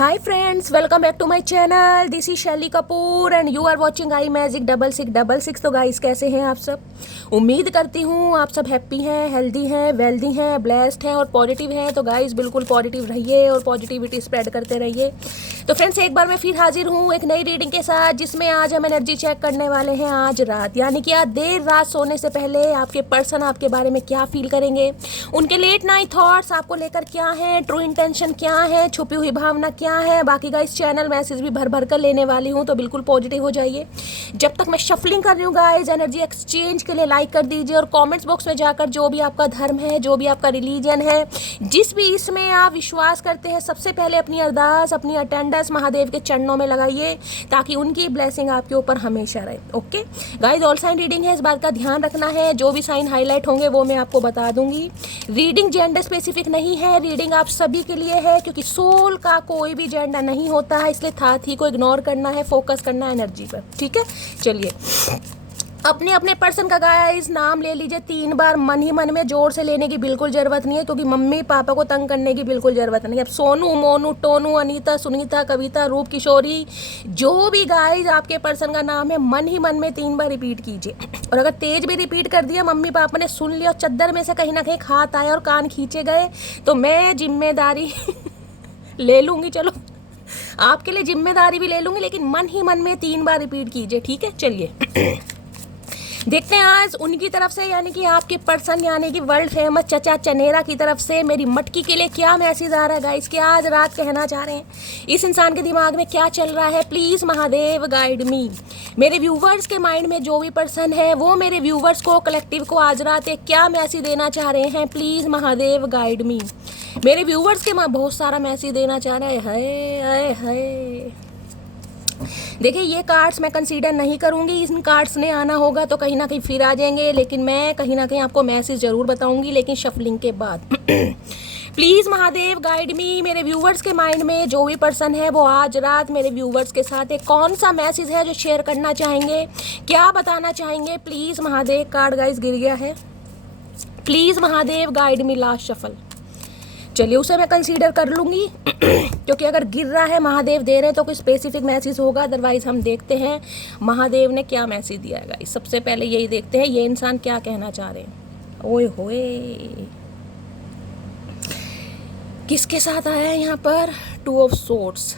Hi friends, welcome back to my channel. This is Shelly Kapoor and you are watching I magic 6666। तो guys, कैसे हैं आप सब? उम्मीद करती हूँ आप सब हैप्पी हैं, हेल्दी हैं, वेल्दी हैं, ब्लेस्ड हैं और पॉजिटिव हैं। तो गाइस, बिल्कुल पॉजिटिव रहिए और पॉजिटिविटी स्प्रेड करते रहिए। तो फ्रेंड्स, एक बार मैं फिर हाजिर हूँ एक नई रीडिंग के साथ, जिसमें आज हम एनर्जी चेक करने वाले हैं आज रात, यानी कि आज देर रात सोने से पहले आपके पर्सन आपके बारे में क्या फील करेंगे, उनके लेट नाइट थॉट्स आपको लेकर क्या है, ट्रू इंटेंशन क्या है, छुपी हुई भावना क्या है। बाकी गाइस, चैनल मैसेज भी भर भर कर लेने वाली हूँ, तो बिल्कुल पॉजिटिव हो जाइए। जब तक मैं शफलिंग कर रही हूँ गाइस, एनर्जी एक्सचेंज के लिए लाइक कर दीजिए और कमेंट्स बॉक्स में जाकर जो भी आपका धर्म है, जो भी आपका रिलीजन है, जिस भी इसमें आप विश्वास करते हैं, सबसे पहले अपनी अरदास, अपनी अटेंडेंस महादेव के चरणों में लगाइए, ताकि उनकी ब्लेसिंग आपके ऊपर हमेशा रहे। Okay guys, all sign reading है, इस बात का ध्यान रखना है। जो भी साइन हाईलाइट होंगे वो मैं आपको बता दूंगी। रीडिंग जेंडर स्पेसिफिक नहीं है, रीडिंग आप सभी के लिए है, क्योंकि सोल का कोई भी जेंडर नहीं होता है, इसलिए थी को इग्नोर करना है, फोकस करना है एनर्जी पर। ठीक है, चलिए अपने अपने पर्सन का गाइस नाम ले लीजिए 3 बार मन ही मन में, जोर से लेने की बिल्कुल ज़रूरत नहीं है, क्योंकि मम्मी पापा को तंग करने की बिल्कुल ज़रूरत नहीं है। अब सोनू, मोनू, टोनू, अनीता, सुनीता, कविता, रूप, किशोरी, जो भी गाइस आपके पर्सन का नाम है, मन ही मन में 3 बार रिपीट कीजिए। और अगर तेज भी रिपीट कर दिया, मम्मी पापा ने सुन लिया और चद्दर में से कहीं ना कहीं हाथ आए और कान खींचे गए, तो मैं जिम्मेदारी ले लूँगी। चलो, आपके लिए जिम्मेदारी भी ले लूँगी, लेकिन मन ही मन में 3 बार रिपीट कीजिए। ठीक है, चलिए देखते हैं आज उनकी तरफ से, यानी कि आपके पर्सन, यानी कि वर्ल्ड फेमस चचा चनेरा की तरफ से मेरी मटकी के लिए क्या मैसेज आ रहा है गाइस, क्या आज रात कहना चाह रहे हैं, इस इंसान के दिमाग में क्या चल रहा है। Please Mahadev guide me. मेरे व्यूवर्स के माइंड में जो भी पर्सन है, वो मेरे व्यूवर्स को, कलेक्टिव को आज रात एक क्या मैसेज देना चाह रहे हैं। Please Mahadev guide me. मेरे व्यूवर्स के माँ बहुत सारा मैसेज देना चाह रहा है। हाय हाय, देखिए ये कार्ड्स मैं कंसीडर नहीं करूंगी, इन कार्ड्स ने आना होगा तो कहीं ना कहीं फिर आ जाएंगे, लेकिन मैं कहीं ना कहीं आपको मैसेज ज़रूर बताऊंगी, लेकिन शफलिंग के बाद। Please Mahadev guide me. मेरे व्यूवर्स के माइंड में जो भी पर्सन है, वो आज रात मेरे व्यूवर्स के साथ एक कौन सा मैसेज है जो शेयर करना चाहेंगे, क्या बताना चाहेंगे। प्लीज़ महादेव, कार्ड गाइस गिर गया है। Please Mahadev guide me, last shuffle. चलिए उसे मैं कंसीडर कर लूँगी, क्योंकि अगर गिर रहा है, महादेव दे रहे हैं, तो कोई स्पेसिफिक मैसेज होगा। अदरवाइज हम देखते हैं महादेव ने क्या मैसेज दिया है। सबसे पहले यही देखते हैं, ये इंसान क्या कहना चाह रहे हैं। ओए होए, किसके साथ आया है यहाँ पर? 2 ऑफ सोर्ड्स,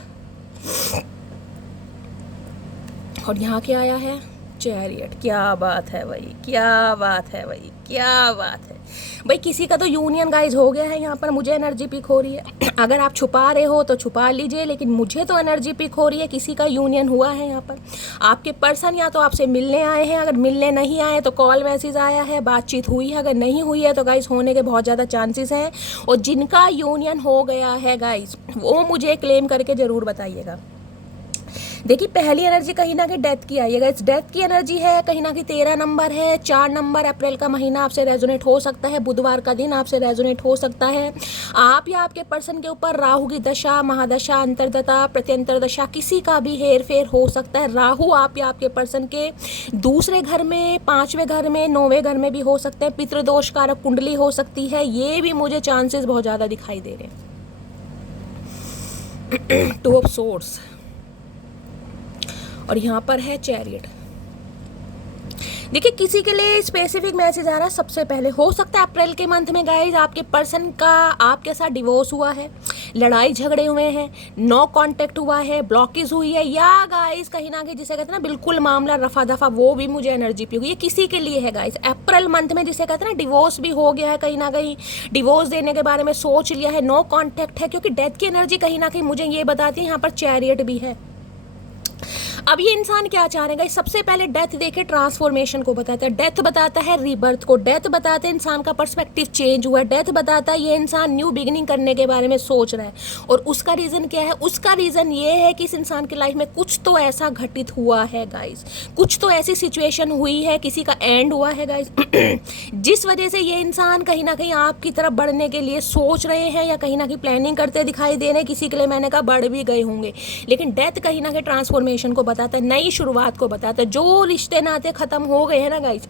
और यहाँ क्या आया है? चैरियट। क्या बात है भाई, क्या बात है भाई, क्या बात है भाई। किसी का तो यूनियन गाइज हो गया है यहाँ पर। मुझे एनर्जी पिक हो रही है, अगर आप छुपा रहे हो तो छुपा लीजिए, लेकिन मुझे तो एनर्जी पिक हो रही है, किसी का यूनियन हुआ है यहाँ पर। आपके पर्सन या तो आपसे मिलने आए हैं, अगर मिलने नहीं आए तो कॉल मैसेज आया है, बातचीत हुई है, अगर नहीं हुई है तो गाइज होने के बहुत ज़्यादा चांसेस हैं। और जिनका यूनियन हो गया है गाइज, वो मुझे क्लेम करके ज़रूर बताइएगा। देखिए पहली एनर्जी कहीं ना कहीं डेथ की आई है, इस डेथ की एनर्जी है, कहीं ना कहीं 13 नंबर है, 4 नंबर, अप्रैल का महीना आपसे रेजोनेट हो सकता है, बुधवार का दिन आपसे रेजोनेट हो सकता है। आप या आपके पर्सन के ऊपर राहु की दशा, महादशा, अंतरदशा, प्रत्यंतर दशा, किसी का भी हेर फेर हो सकता है। राहु आप या आपके पर्सन के दूसरे घर में, 5वें घर में, 9वें घर में भी हो सकते हैं। पितृदोष कारक कुंडली हो सकती है, ये भी मुझे चांसेस बहुत ज़्यादा दिखाई दे रहे हैं। 2 ऑफ सोर्ड्स, और यहाँ पर है चैरियट। देखिए किसी के लिए स्पेसिफिक मैसेज आ रहा है। सबसे पहले हो सकता है अप्रैल के मंथ में गाइज आपके पर्सन का आपके साथ डिवोर्स हुआ है, लड़ाई झगड़े हुए हैं, नो कांटेक्ट हुआ है, ब्लॉकेज हुई है, या गाइज कहीं ना कहीं जिसे कहते हैं ना बिल्कुल मामला रफा दफा, वो भी मुझे एनर्जी पी हुई। ये किसी के लिए है गाइज अप्रैल मंथ में, जिसे कहते हैं ना डिवोर्स भी हो गया है, कहीं ना कहीं डिवोर्स देने के बारे में सोच लिया है, नो कॉन्टैक्ट है, क्योंकि डेथ की एनर्जी कहीं ना कहीं मुझे ये बताती है यहाँ पर चैरियट भी है। अब ये इंसान क्या चाह रहे हैं? सबसे पहले डेथ देखे ट्रांसफॉर्मेशन को बताता है, डेथ बताता है रीबर्थ को, डेथ बताते हैं इंसान का पर्सपेक्टिव चेंज हुआ है, डेथ बताता है ये इंसान न्यू बिगिनिंग करने के बारे में सोच रहा है। और उसका रीज़न क्या है? उसका रीज़न ये है कि इस इंसान की लाइफ में कुछ तो ऐसा घटित हुआ है गाइस, कुछ तो ऐसी सिचुएशन हुई है, किसी का एंड हुआ है गाइस, जिस वजह से ये इंसान कहीं ना कहीं आपकी तरफ बढ़ने के लिए सोच रहे हैं, या कहीं ना कहीं प्लानिंग करते दिखाई दे रहे हैं। किसी के लिए मैंने कहा बढ़ भी गए होंगे, लेकिन डेथ कहीं ना कहीं ट्रांसफॉर्मेशन को बताता है, नई शुरुआत को बताता है। जो रिश्ते नाते खत्म हो गए हैं ना गाइस,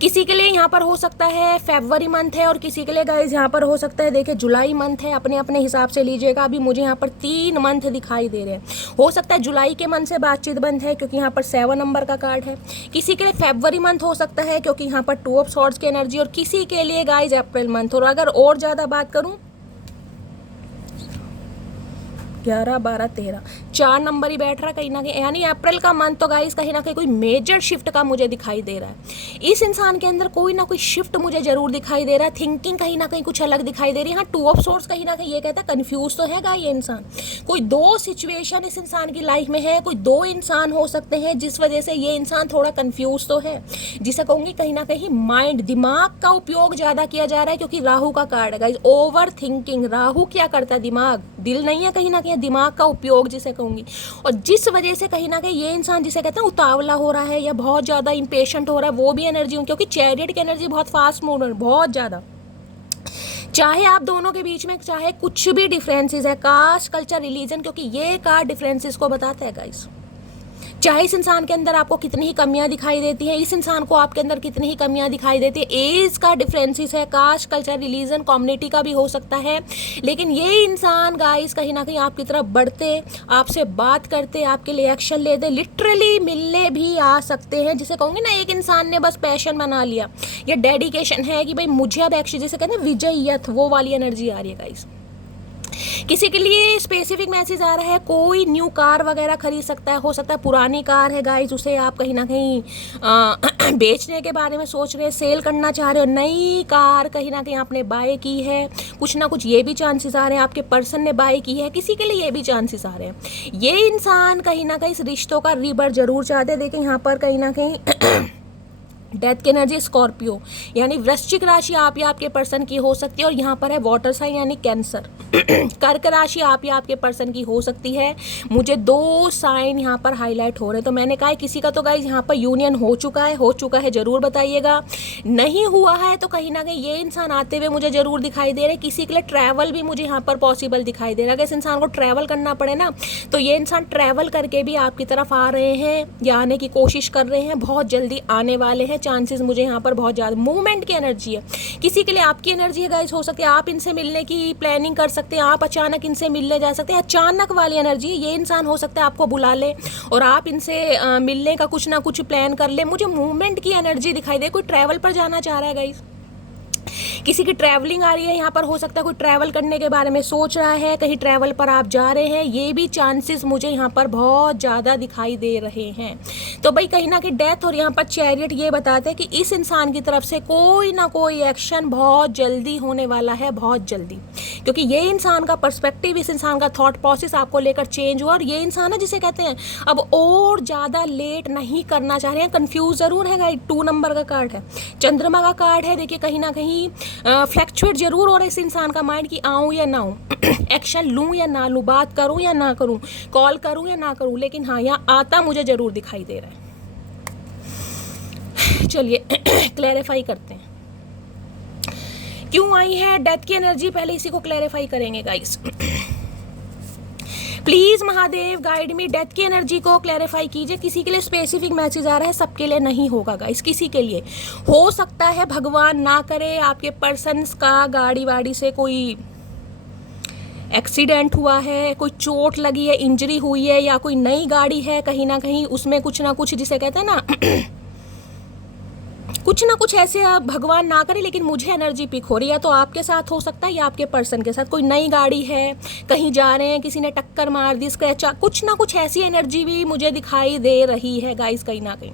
किसी के लिए यहाँ पर हो सकता है फरवरी मंथ है और किसी के लिए गाइज यहाँ पर हो सकता है देखिए जुलाई मंथ है। अपने अपने हिसाब से लीजिएगा। अभी मुझे यहाँ पर 3 मंथ दिखाई दे रहे हैं। हो सकता है जुलाई के मंथ से बातचीत बंद है क्योंकि यहाँ पर 7 नंबर का कार्ड है। किसी के लिए फरवरी मंथ हो सकता है क्योंकि यहाँ पर 2 ऑफ सॉर्ड्स की एनर्जी, और किसी के लिए गाइज अप्रैल मंथ। और अगर और ज़्यादा बात करूँ 11, 12, 13 4 नंबर ही बैठ रहा कहीं ना कहीं, यानी अप्रैल का मंथ तो गाइस कहीं ना कहीं कोई मेजर शिफ्ट का मुझे दिखाई दे रहा है। इस इंसान के अंदर कोई ना कोई शिफ्ट मुझे जरूर दिखाई दे रहा है। थिंकिंग कहीं ना कहीं कुछ अलग दिखाई दे रही है। हाँ, 2 ऑफ सोर्स कहीं ना कहीं ये कहता है कंफ्यूज तो है ये इंसान। कोई 2 सिचुएशन इस इंसान की लाइफ में है, कोई 2 इंसान हो सकते हैं जिस वजह से ये इंसान थोड़ा कंफ्यूज तो है। जिसे कहूँगी कहीं ना कहीं माइंड, दिमाग का उपयोग ज़्यादा किया जा रहा है क्योंकि राहु का कार्ड है गाइस। ओवर थिंकिंग, राहु क्या करता है, दिमाग, दिल नहीं है कहीं ना कहीं, दिमाग का उपयोग जिसे कहूंगी। और जिस वजह से कहीं ना कहीं ये इंसान जिसे कहते हैं उतावला हो रहा है या बहुत ज़्यादा इंपेशेंट हो रहा है, वो भी एनर्जी, क्योंकि चैरियट की एनर्जी बहुत फास्ट मूवमेंट, बहुत ज़्यादा। चाहे आप दोनों के बीच में चाहे कुछ भी डिफरेंसेस है, कास्ट, कल्चर, रिलीजन, क्योंकि ये कार्ड डिफरेंसेस को बताता है गाइस। चाहे इस इंसान के अंदर आपको कितनी ही कमियां दिखाई देती हैं, इस इंसान को आपके अंदर कितनी ही कमियां दिखाई देती है, एज का डिफरेंसेस है, कास्ट, कल्चर, रिलीजन, कम्युनिटी का भी हो सकता है, लेकिन ये इंसान गाइस कहीं ना कहीं आपकी तरफ बढ़ते, आपसे बात करते, आपके लिए एक्शन लेते, लिटरली मिलने भी आ सकते हैं। जिसे कहूँगी ना, एक इंसान ने बस पैशन बना लिया या डेडिकेशन है कि भाई मुझे अब एक्शन, जिसे कहते हैं विजयियत, वो वाली एनर्जी आ रही है गाइस। किसी के लिए स्पेसिफिक मैसेज आ रहा है, कोई न्यू कार वगैरह खरीद सकता है, हो सकता है पुरानी कार है गाइस, उसे आप कहीं ना कहीं बेचने के बारे में सोच रहे हैं, सेल करना चाह रहे हो। नई कार कहीं ना कहीं आपने बाय की है, कुछ ना कुछ ये भी चांसेस आ रहे हैं, आपके पर्सन ने बाय की है, किसी के लिए ये भी चांसेस आ रहे हैं। ये इंसान कहीं ना कहीं इस रिश्तों का रीबर्थ जरूर चाहते हैं। देखिए यहाँ पर कहीं ना कहीं डेथ की एनर्जी स्कॉर्पियो, यानी वृश्चिक राशि आप या आपके पर्सन की हो सकती है, और यहाँ पर है वाटर साइन यानी कैंसर। कर्क राशि आप या आपके पर्सन की हो सकती है। मुझे 2 साइन यहाँ पर हाईलाइट हो रहे हैं, तो मैंने कहा किसी का तो गाइस यहाँ पर यूनियन हो चुका है, जरूर बताइएगा। नहीं हुआ है तो कहीं ना कहीं ये इंसान आते हुए मुझे जरूर दिखाई दे रहे हैं। किसी के लिए ट्रैवल भी मुझे यहाँ पर पॉसिबल दिखाई दे रहा है। अगर इस इंसान को ट्रैवल करना पड़े ना, तो ये इंसान ट्रैवल करके भी आपकी तरफ आ रहे हैं या आने की कोशिश कर रहे हैं, बहुत जल्दी आने वाले हैं। चांसेस मुझे यहाँ पर बहुत ज़्यादा, मूवमेंट की एनर्जी है। किसी के लिए आपकी एनर्जी है गाइस, हो सकती है आप इनसे मिलने की प्लानिंग कर सकते हैं, आप अचानक इनसे मिलने जा सकते हैं। अचानक वाली एनर्जी, ये इंसान हो सकता है आपको बुला ले और आप इनसे मिलने का कुछ ना कुछ प्लान कर ले। मुझे मूवमेंट की एनर्जी दिखाई दे, कोई ट्रैवल पर जाना चाह रहा है गाइस, किसी की ट्रैवलिंग आ रही है। यहाँ पर हो सकता है कोई ट्रैवल करने के बारे में सोच रहा है, कहीं ट्रैवल पर आप जा रहे हैं, ये भी चांसेस मुझे यहाँ पर बहुत ज़्यादा दिखाई दे रहे हैं। तो भाई कहीं ना कहीं डेथ और यहाँ पर चैरियट ये बताते हैं कि इस इंसान की तरफ से कोई ना कोई एक्शन बहुत जल्दी होने वाला है, बहुत जल्दी, क्योंकि ये इंसान का पर्सपेक्टिव, इस इंसान का थॉट प्रोसेस आपको लेकर चेंज हुआ। और ये इंसान है जिसे कहते हैं अब और ज़्यादा लेट नहीं करना चाह रहे हैं। कन्फ्यूज ज़रूर है गाइड, 2 नंबर का कार्ड है, चंद्रमा का कार्ड है। देखिए कहीं ना कहीं फ्लैक्चुएट जरूर हो रहा है इस इंसान का माइंड कि आऊँ या ना आऊँ, एक्शन लूँ या ना लूँ, बात करूँ या ना करूँ, कॉल करूँ या ना करूँ, लेकिन हाँ यहाँ आता मुझे जरूर दिखाई दे रहा है। चलिए क्लैरिफाई करते हैं क्यों आई है डेथ की एनर्जी, पहले इसी को क्लैरिफाई करेंगे guys. Please Mahadev guide me, death की एनर्जी को क्लैरिफाई कीजिए। किसी के लिए स्पेसिफिक मैसेज आ रहा है, सबके लिए नहीं होगा गाइस, किसी के लिए हो सकता है, भगवान ना करे, आपके पर्सन्स का गाड़ी वाड़ी से कोई एक्सीडेंट हुआ है, कोई चोट लगी है, इंजरी हुई है, या कोई नई गाड़ी है, कहीं ना कहीं उसमें कुछ ना कुछ जिसे कहते हैं ना कुछ ना कुछ ऐसे, भगवान ना करे, लेकिन मुझे एनर्जी पिक हो रही है। तो आपके साथ हो सकता है या आपके पर्सन के साथ कोई नई गाड़ी है, कहीं जा रहे हैं, किसी ने टक्कर मार दी, स्क्रैच, कुछ ना कुछ ऐसी एनर्जी भी मुझे दिखाई दे रही है गाइस कहीं ना कहीं।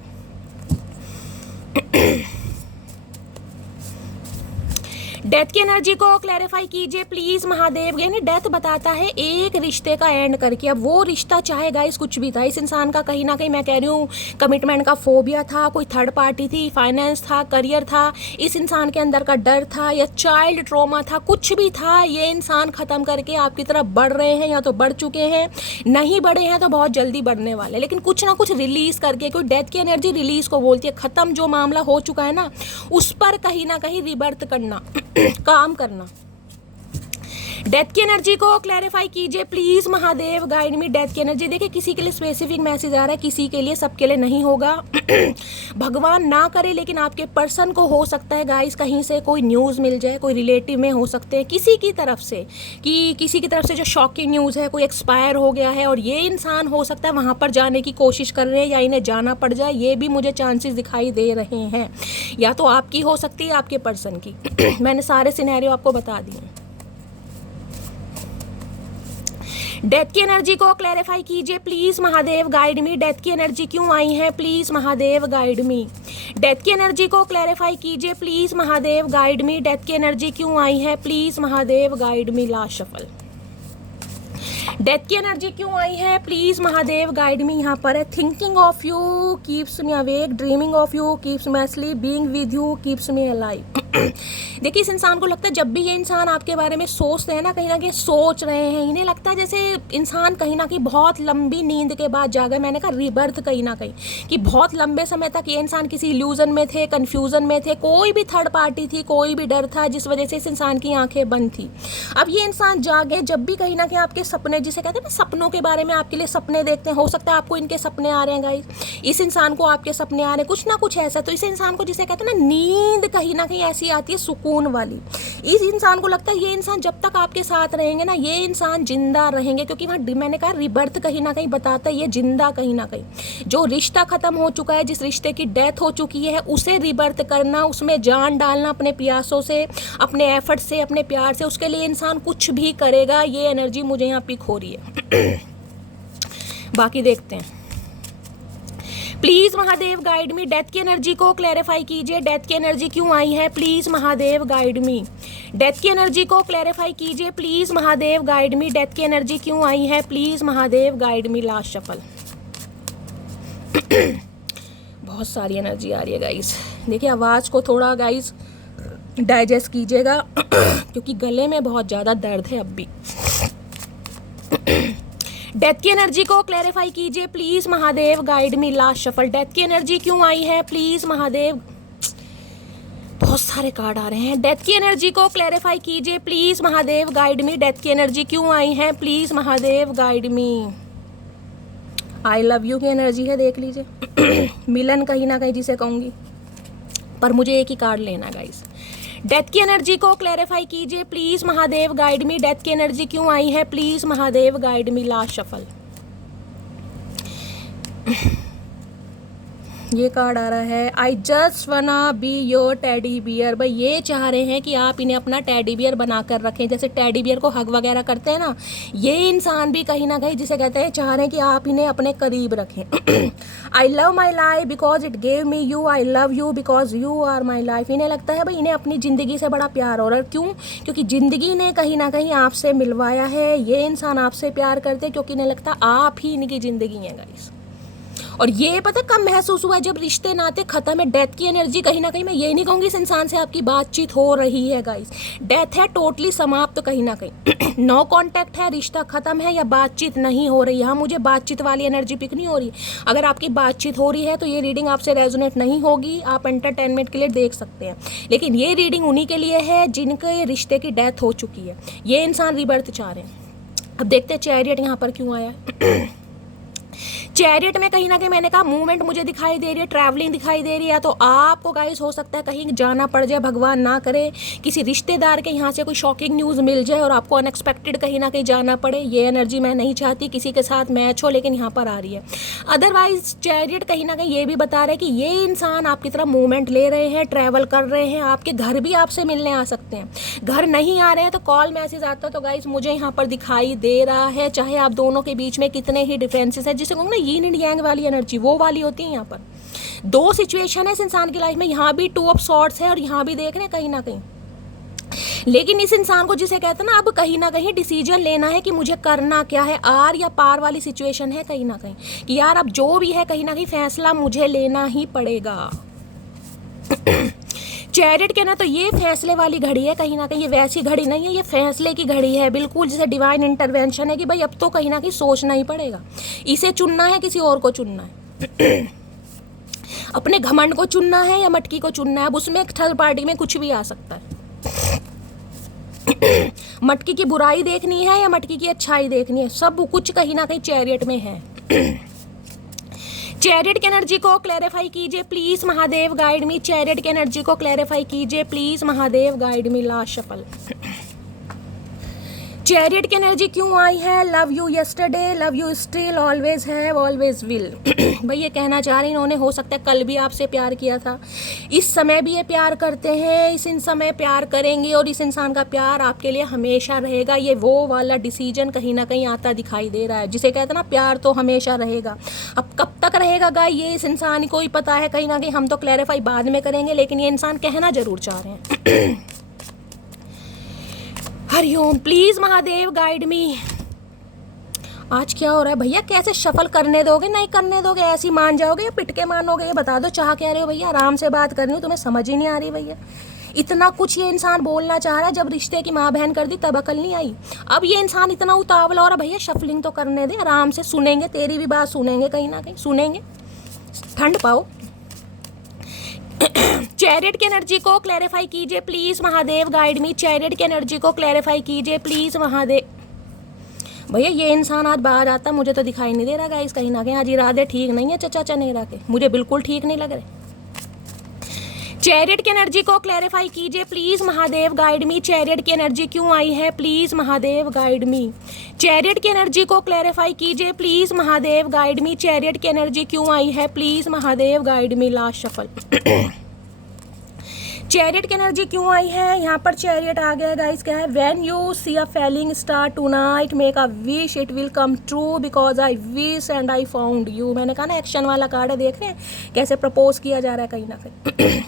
डेथ की एनर्जी को क्लैरिफाई कीजिए प्लीज महादेव। यानी डेथ बताता है एक रिश्ते का एंड करके, अब वो रिश्ता चाहे गाइस कुछ भी था, इस इंसान का कहीं ना कहीं मैं कह रही हूँ कमिटमेंट का फोबिया था, कोई थर्ड पार्टी थी, फाइनेंस था, करियर था, इस इंसान के अंदर का डर था, या चाइल्ड ट्रॉमा था, कुछ भी था, ये इंसान खत्म करके आपकी तरफ बढ़ रहे हैं, या तो बढ़ चुके हैं, नहीं बढ़े हैं तो बहुत जल्दी बढ़ने वाले, लेकिन कुछ ना कुछ रिलीज करके। कोई डेथ की एनर्जी रिलीज को बोलती है, खत्म जो मामला हो चुका है ना, उस पर कहीं ना कहीं रिबर्थ करना, काम करना। डेथ की एनर्जी को क्लैरिफाई कीजिए please Mahadev, guide me death की एनर्जी। देखिए किसी के लिए स्पेसिफिक मैसेज आ रहा है, किसी के लिए, सबके लिए नहीं होगा। भगवान ना करे, लेकिन आपके पर्सन को हो सकता है गाइस कहीं से कोई न्यूज़ मिल जाए, कोई रिलेटिव में हो सकते हैं, किसी की तरफ से, कि किसी की तरफ से जो शॉकिंग न्यूज़ है, कोई एक्सपायर हो गया है और ये इंसान हो सकता है वहाँ पर जाने की कोशिश कर रहे हैं या इन्हें जाना पड़ जाए, ये भी मुझे चांसेस दिखाई दे रहे हैं। या तो आपकी हो सकती है, आपके पर्सन की। मैंने सारे सिनेरियो आपको बता दिए। डेथ की एनर्जी को क्लैरिफाई कीजिए please Mahadev, guide me. Death की एनर्जी क्यों आई है please Mahadev, guide me. Death की एनर्जी को क्लैरिफाई कीजिए please Mahadev, guide me. Death की एनर्जी क्यों आई है please Mahadev, guide me. Last shuffle. Death की एनर्जी क्यों आई है प्लीज महादेव, गाइड मी। यहाँ पर है thinking of you keeps me awake, dreaming of you keeps me asleep, being with you keeps me alive. देखिए इस इंसान को लगता है जब भी ये इंसान आपके बारे में सोचते हैं ना कहीं सोच रहे हैं, इन्हें लगता है जैसे इंसान कहीं ना कहीं बहुत लंबी नींद के बाद जागा। मैंने कहा रीबर्थ कहीं ना कहीं, कि बहुत लंबे समय तक ये इंसान किसी इल्यूजन में थे, कंफ्यूजन में थे, कोई भी थर्ड पार्टी थी, कोई भी डर था जिस वजह से इस इंसान की आंखें बंद थी। अब ये इंसान जागे, जब भी कहीं ना कहीं आपके सपने, जिसे कहते हैं ना सपनों के बारे में आपके लिए सपने देखते हैं, हो सकता है आपको इनके सपने आ रहे हैं गाइस, इस इंसान को आपके सपने आ रहे हैं कुछ ना कुछ ऐसा। तो इस इंसान को जिसे कहते हैं ना नींद कहीं ना कहीं ऐसी आती है सुकून वाली। इस इंसान को लगता है ये इंसान जब तक आपके साथ रहेंगे ना, ये इंसान जिंदा रहेंगे, क्योंकि वहाँ मैंने कहा रिबर्थ कहीं ना कहीं बताता है ये जिंदा कहीं ना कहीं। जो रिश्ता खत्म हो चुका है, जिस रिश्ते की डेथ हो चुकी है, उसे रिबर्थ करना, उसमें जान डालना अपने प्रयासों से, अपने एफर्ट से, अपने प्यार से, उसके लिए इंसान कुछ भी करेगा। ये एनर्जी मुझे यहाँ पिक हो रही है। बाकी देखते हैं। Please Mahadev guide me, death की एनर्जी को क्लैरिफाई कीजिए। डेथ की एनर्जी क्यों आई है please Mahadev, guide me. Death की एनर्जी को क्लैरिफाई कीजिए please Mahadev, guide me. Death की एनर्जी क्यों आई है please Mahadev, guide me. Last shuffle. बहुत सारी एनर्जी आ रही है गाइस। देखिए आवाज़ को थोड़ा गाइस डाइजेस्ट कीजिएगा क्योंकि गले में बहुत ज़्यादा दर्द है अब भी। डेथ की एनर्जी को क्लैरिफाई कीजिए please Mahadev, guide me. Last shuffle. Death की एनर्जी क्यों आई है प्लीज महादेव। बहुत सारे कार्ड आ रहे हैं। डेथ की एनर्जी को क्लैरिफाई कीजिए please Mahadev, guide me. Death की एनर्जी क्यों आई है please Mahadev, guide me. I love you की एनर्जी है, देख लीजिए। मिलन कहीं ना कहीं जिसे कहूंगी, पर मुझे एक ही कार्ड लेना गाइस। डेथ की एनर्जी को क्लैरिफाई कीजिए please Mahadev, guide me. Death की एनर्जी क्यों आई है please Mahadev, guide me. Last shuffle. ये कार्ड आ रहा है आई जस्ट वना बी योर टेडी बियर। भाई ये चाह रहे हैं कि आप इन्हें अपना टेडी बियर बना कर रखें, जैसे टेडी बियर को हग वगैरह करते हैं ना, ये इंसान भी कहीं ना कहीं जिसे कहते हैं चाह रहे हैं कि आप इन्हें अपने करीब रखें। I love my life because it gave me you, I love you because you are my life. इन्हें लगता है भाई इन्हें अपनी ज़िंदगी से बड़ा प्यार हो रहा है। क्यों? क्योंकि ज़िंदगी ने कहीं ना कहीं आपसे मिलवाया है। ये इंसान आपसे प्यार करते हैं क्योंकि इन्हें लगता है आप ही इनकी ज़िंदगी है गाइस। और ये पता कब महसूस हुआ, जब रिश्ते नाते खत्म है। डेथ की एनर्जी कहीं ना कहीं, मैं ये नहीं कहूँगी इस इंसान से आपकी बातचीत हो रही है गाइस, डेथ है टोटली समाप्त कहीं ना कहीं। नो कांटेक्ट है, रिश्ता खत्म है या बातचीत नहीं हो रही है। हाँ मुझे बातचीत वाली एनर्जी पिक नहीं हो रही। अगर आपकी बातचीत हो रही है तो ये रीडिंग आपसे रेजोनेट नहीं होगी, आप एंटरटेनमेंट के लिए देख सकते हैं। लेकिन ये रीडिंग उन्हीं के लिए है जिनके रिश्ते की डेथ हो चुकी है। ये इंसान रिबर्थ चाह रहे हैं। अब देखते हैं चैरियट यहाँ पर क्यों आया। चैरियट में कहीं ना कहीं मैंने कहा मूवमेंट मुझे दिखाई दे रही है, ट्रैवलिंग दिखाई दे रही है। तो आपको गाइस हो सकता है कहीं जाना पड़ जाए, भगवान ना करे, किसी रिश्तेदार के यहाँ से कोई शॉकिंग न्यूज़ मिल जाए और आपको अनएक्सपेक्टेड कहीं ना कहीं जाना पड़े। ये एनर्जी मैं नहीं चाहती किसी के साथ मैच हो, लेकिन यहाँ पर आ रही है। अदरवाइज चैरियट कहीं ना कहीं ये भी बता रहे हैं कि ये इंसान आपकी तरफ मूवमेंट ले रहे हैं, ट्रैवल कर रहे हैं, आपके घर भी आपसे मिलने आ सकते हैं। घर नहीं आ रहे हैं तो कॉल मैसेज आता तो गाइस मुझे यहाँ पर दिखाई दे रहा है। चाहे आप दोनों के बीच में कितने ही डिफरेंसेस है, जिसे कहूँगा ना यीन एंड यांग वाली एनर्जी, वो वाली होती है। यहाँ पर दो सिचुएशन है इस इंसान की लाइफ में, यहाँ भी टू ऑफ सॉर्ड्स है और यहाँ भी देख रहे हैं कहीं ना कहीं। लेकिन इस इंसान को जिसे कहते हैं ना अब कहीं ना कहीं डिसीजन लेना है कि मुझे करना क्या है। आर या पार वाली सिचुएशन है कहीं ना कहीं कि यार अब जो भी है कहीं ना कहीं फैसला मुझे लेना ही पड़ेगा। चैरियट कहना तो ये फैसले वाली घड़ी है कहीं ना कहीं, ये वैसी घड़ी नहीं है, ये फैसले की घड़ी है बिल्कुल, जैसे डिवाइन इंटरवेंशन है कि भाई अब तो कहीं ना कहीं सोचना ही पड़ेगा, इसे चुनना है किसी और को चुनना है। अपने घमंड को चुनना है या मटकी को चुनना है। अब उसमें एक थर्ड पार्टी में कुछ भी आ सकता है। मटकी की बुराई देखनी है या मटकी की अच्छाई देखनी है, सब कुछ कहीं ना कहीं चैरियट में है। चैरियट की एनर्जी को क्लैरिफाई कीजिए please Mahadev, guide me. Chariot की एनर्जी को क्लैरिफाई कीजिए please Mahadev, guide me. Last shuffle. Chariot की एनर्जी क्यों आई है? Love you yesterday, love you still, always have, always will. भाई ये कहना चाह रहे इन्होंने, हो सकता है कल भी आपसे प्यार किया था, इस समय भी ये प्यार करते हैं, इस समय प्यार करेंगे और इस इंसान का प्यार आपके लिए हमेशा रहेगा। ये वो वाला डिसीजन कहीं ना कहीं आता दिखाई दे रहा है जिसे कहते हैं ना प्यार तो हमेशा रहेगा। अब कब तक रहेगा गाय ये इस इंसान को ही पता है, कहीं ना कहीं हम तो क्लैरिफाई बाद में करेंगे, लेकिन ये इंसान कहना जरूर चाह रहे हैं। हरिओम, प्लीज महादेव गाइड मी। आज क्या हो रहा है भैया? कैसे शफल करने दोगे, नहीं करने दोगे? ऐसे ही मान जाओगे या पिट के मानोगे? ये बता दो, चाह क्या रहे हो भैया? आराम से बात करनी हो, तुम्हें समझ ही नहीं आ रही भैया। इतना कुछ ये इंसान बोलना चाह रहा है, जब रिश्ते की माँ बहन कर दी तब अकल नहीं आई। अब ये इंसान इतना उतावला हो रहा, भैया शफलिंग तो करने दे, आराम से सुनेंगे, तेरी भी बात सुनेंगे, कहीं ना कहीं सुनेंगे, ठंड पाओ। चैरियट की एनर्जी को क्लैरिफाई कीजिए please Mahadev, guide me. Chariot की एनर्जी को क्लैरिफाई कीजिए प्लीज महादेव। भैया ये इंसान आज बाहर आता, मुझे तो दिखाई नहीं दे रहा गाइस, कहीं ना कहीं आज इरादे ठीक नहीं है चचा चनेरा के, मुझे बिल्कुल ठीक नहीं लग रहे। चैरियट की एनर्जी को क्लैरिफाई कीजिए please Mahadev, guide me. Chariot की एनर्जी क्यों आई है please Mahadev, guide me. Chariot की एनर्जी को क्लैरिफाई कीजिए please Mahadev, guide me. Chariot की एनर्जी क्यों आई है please Mahadev, guide me. Last shuffle. Chariot की एनर्जी क्यों आई है? यहाँ पर चैरियट आ गया गाइस, क्या है? When you see a falling star tonight make a wish, it will come true because I wish and I found you. मैंने कहा ना एक्शन वाला कार्ड है, देख रहे हैं कैसे प्रपोज किया जा रहा है कहीं ना कहीं।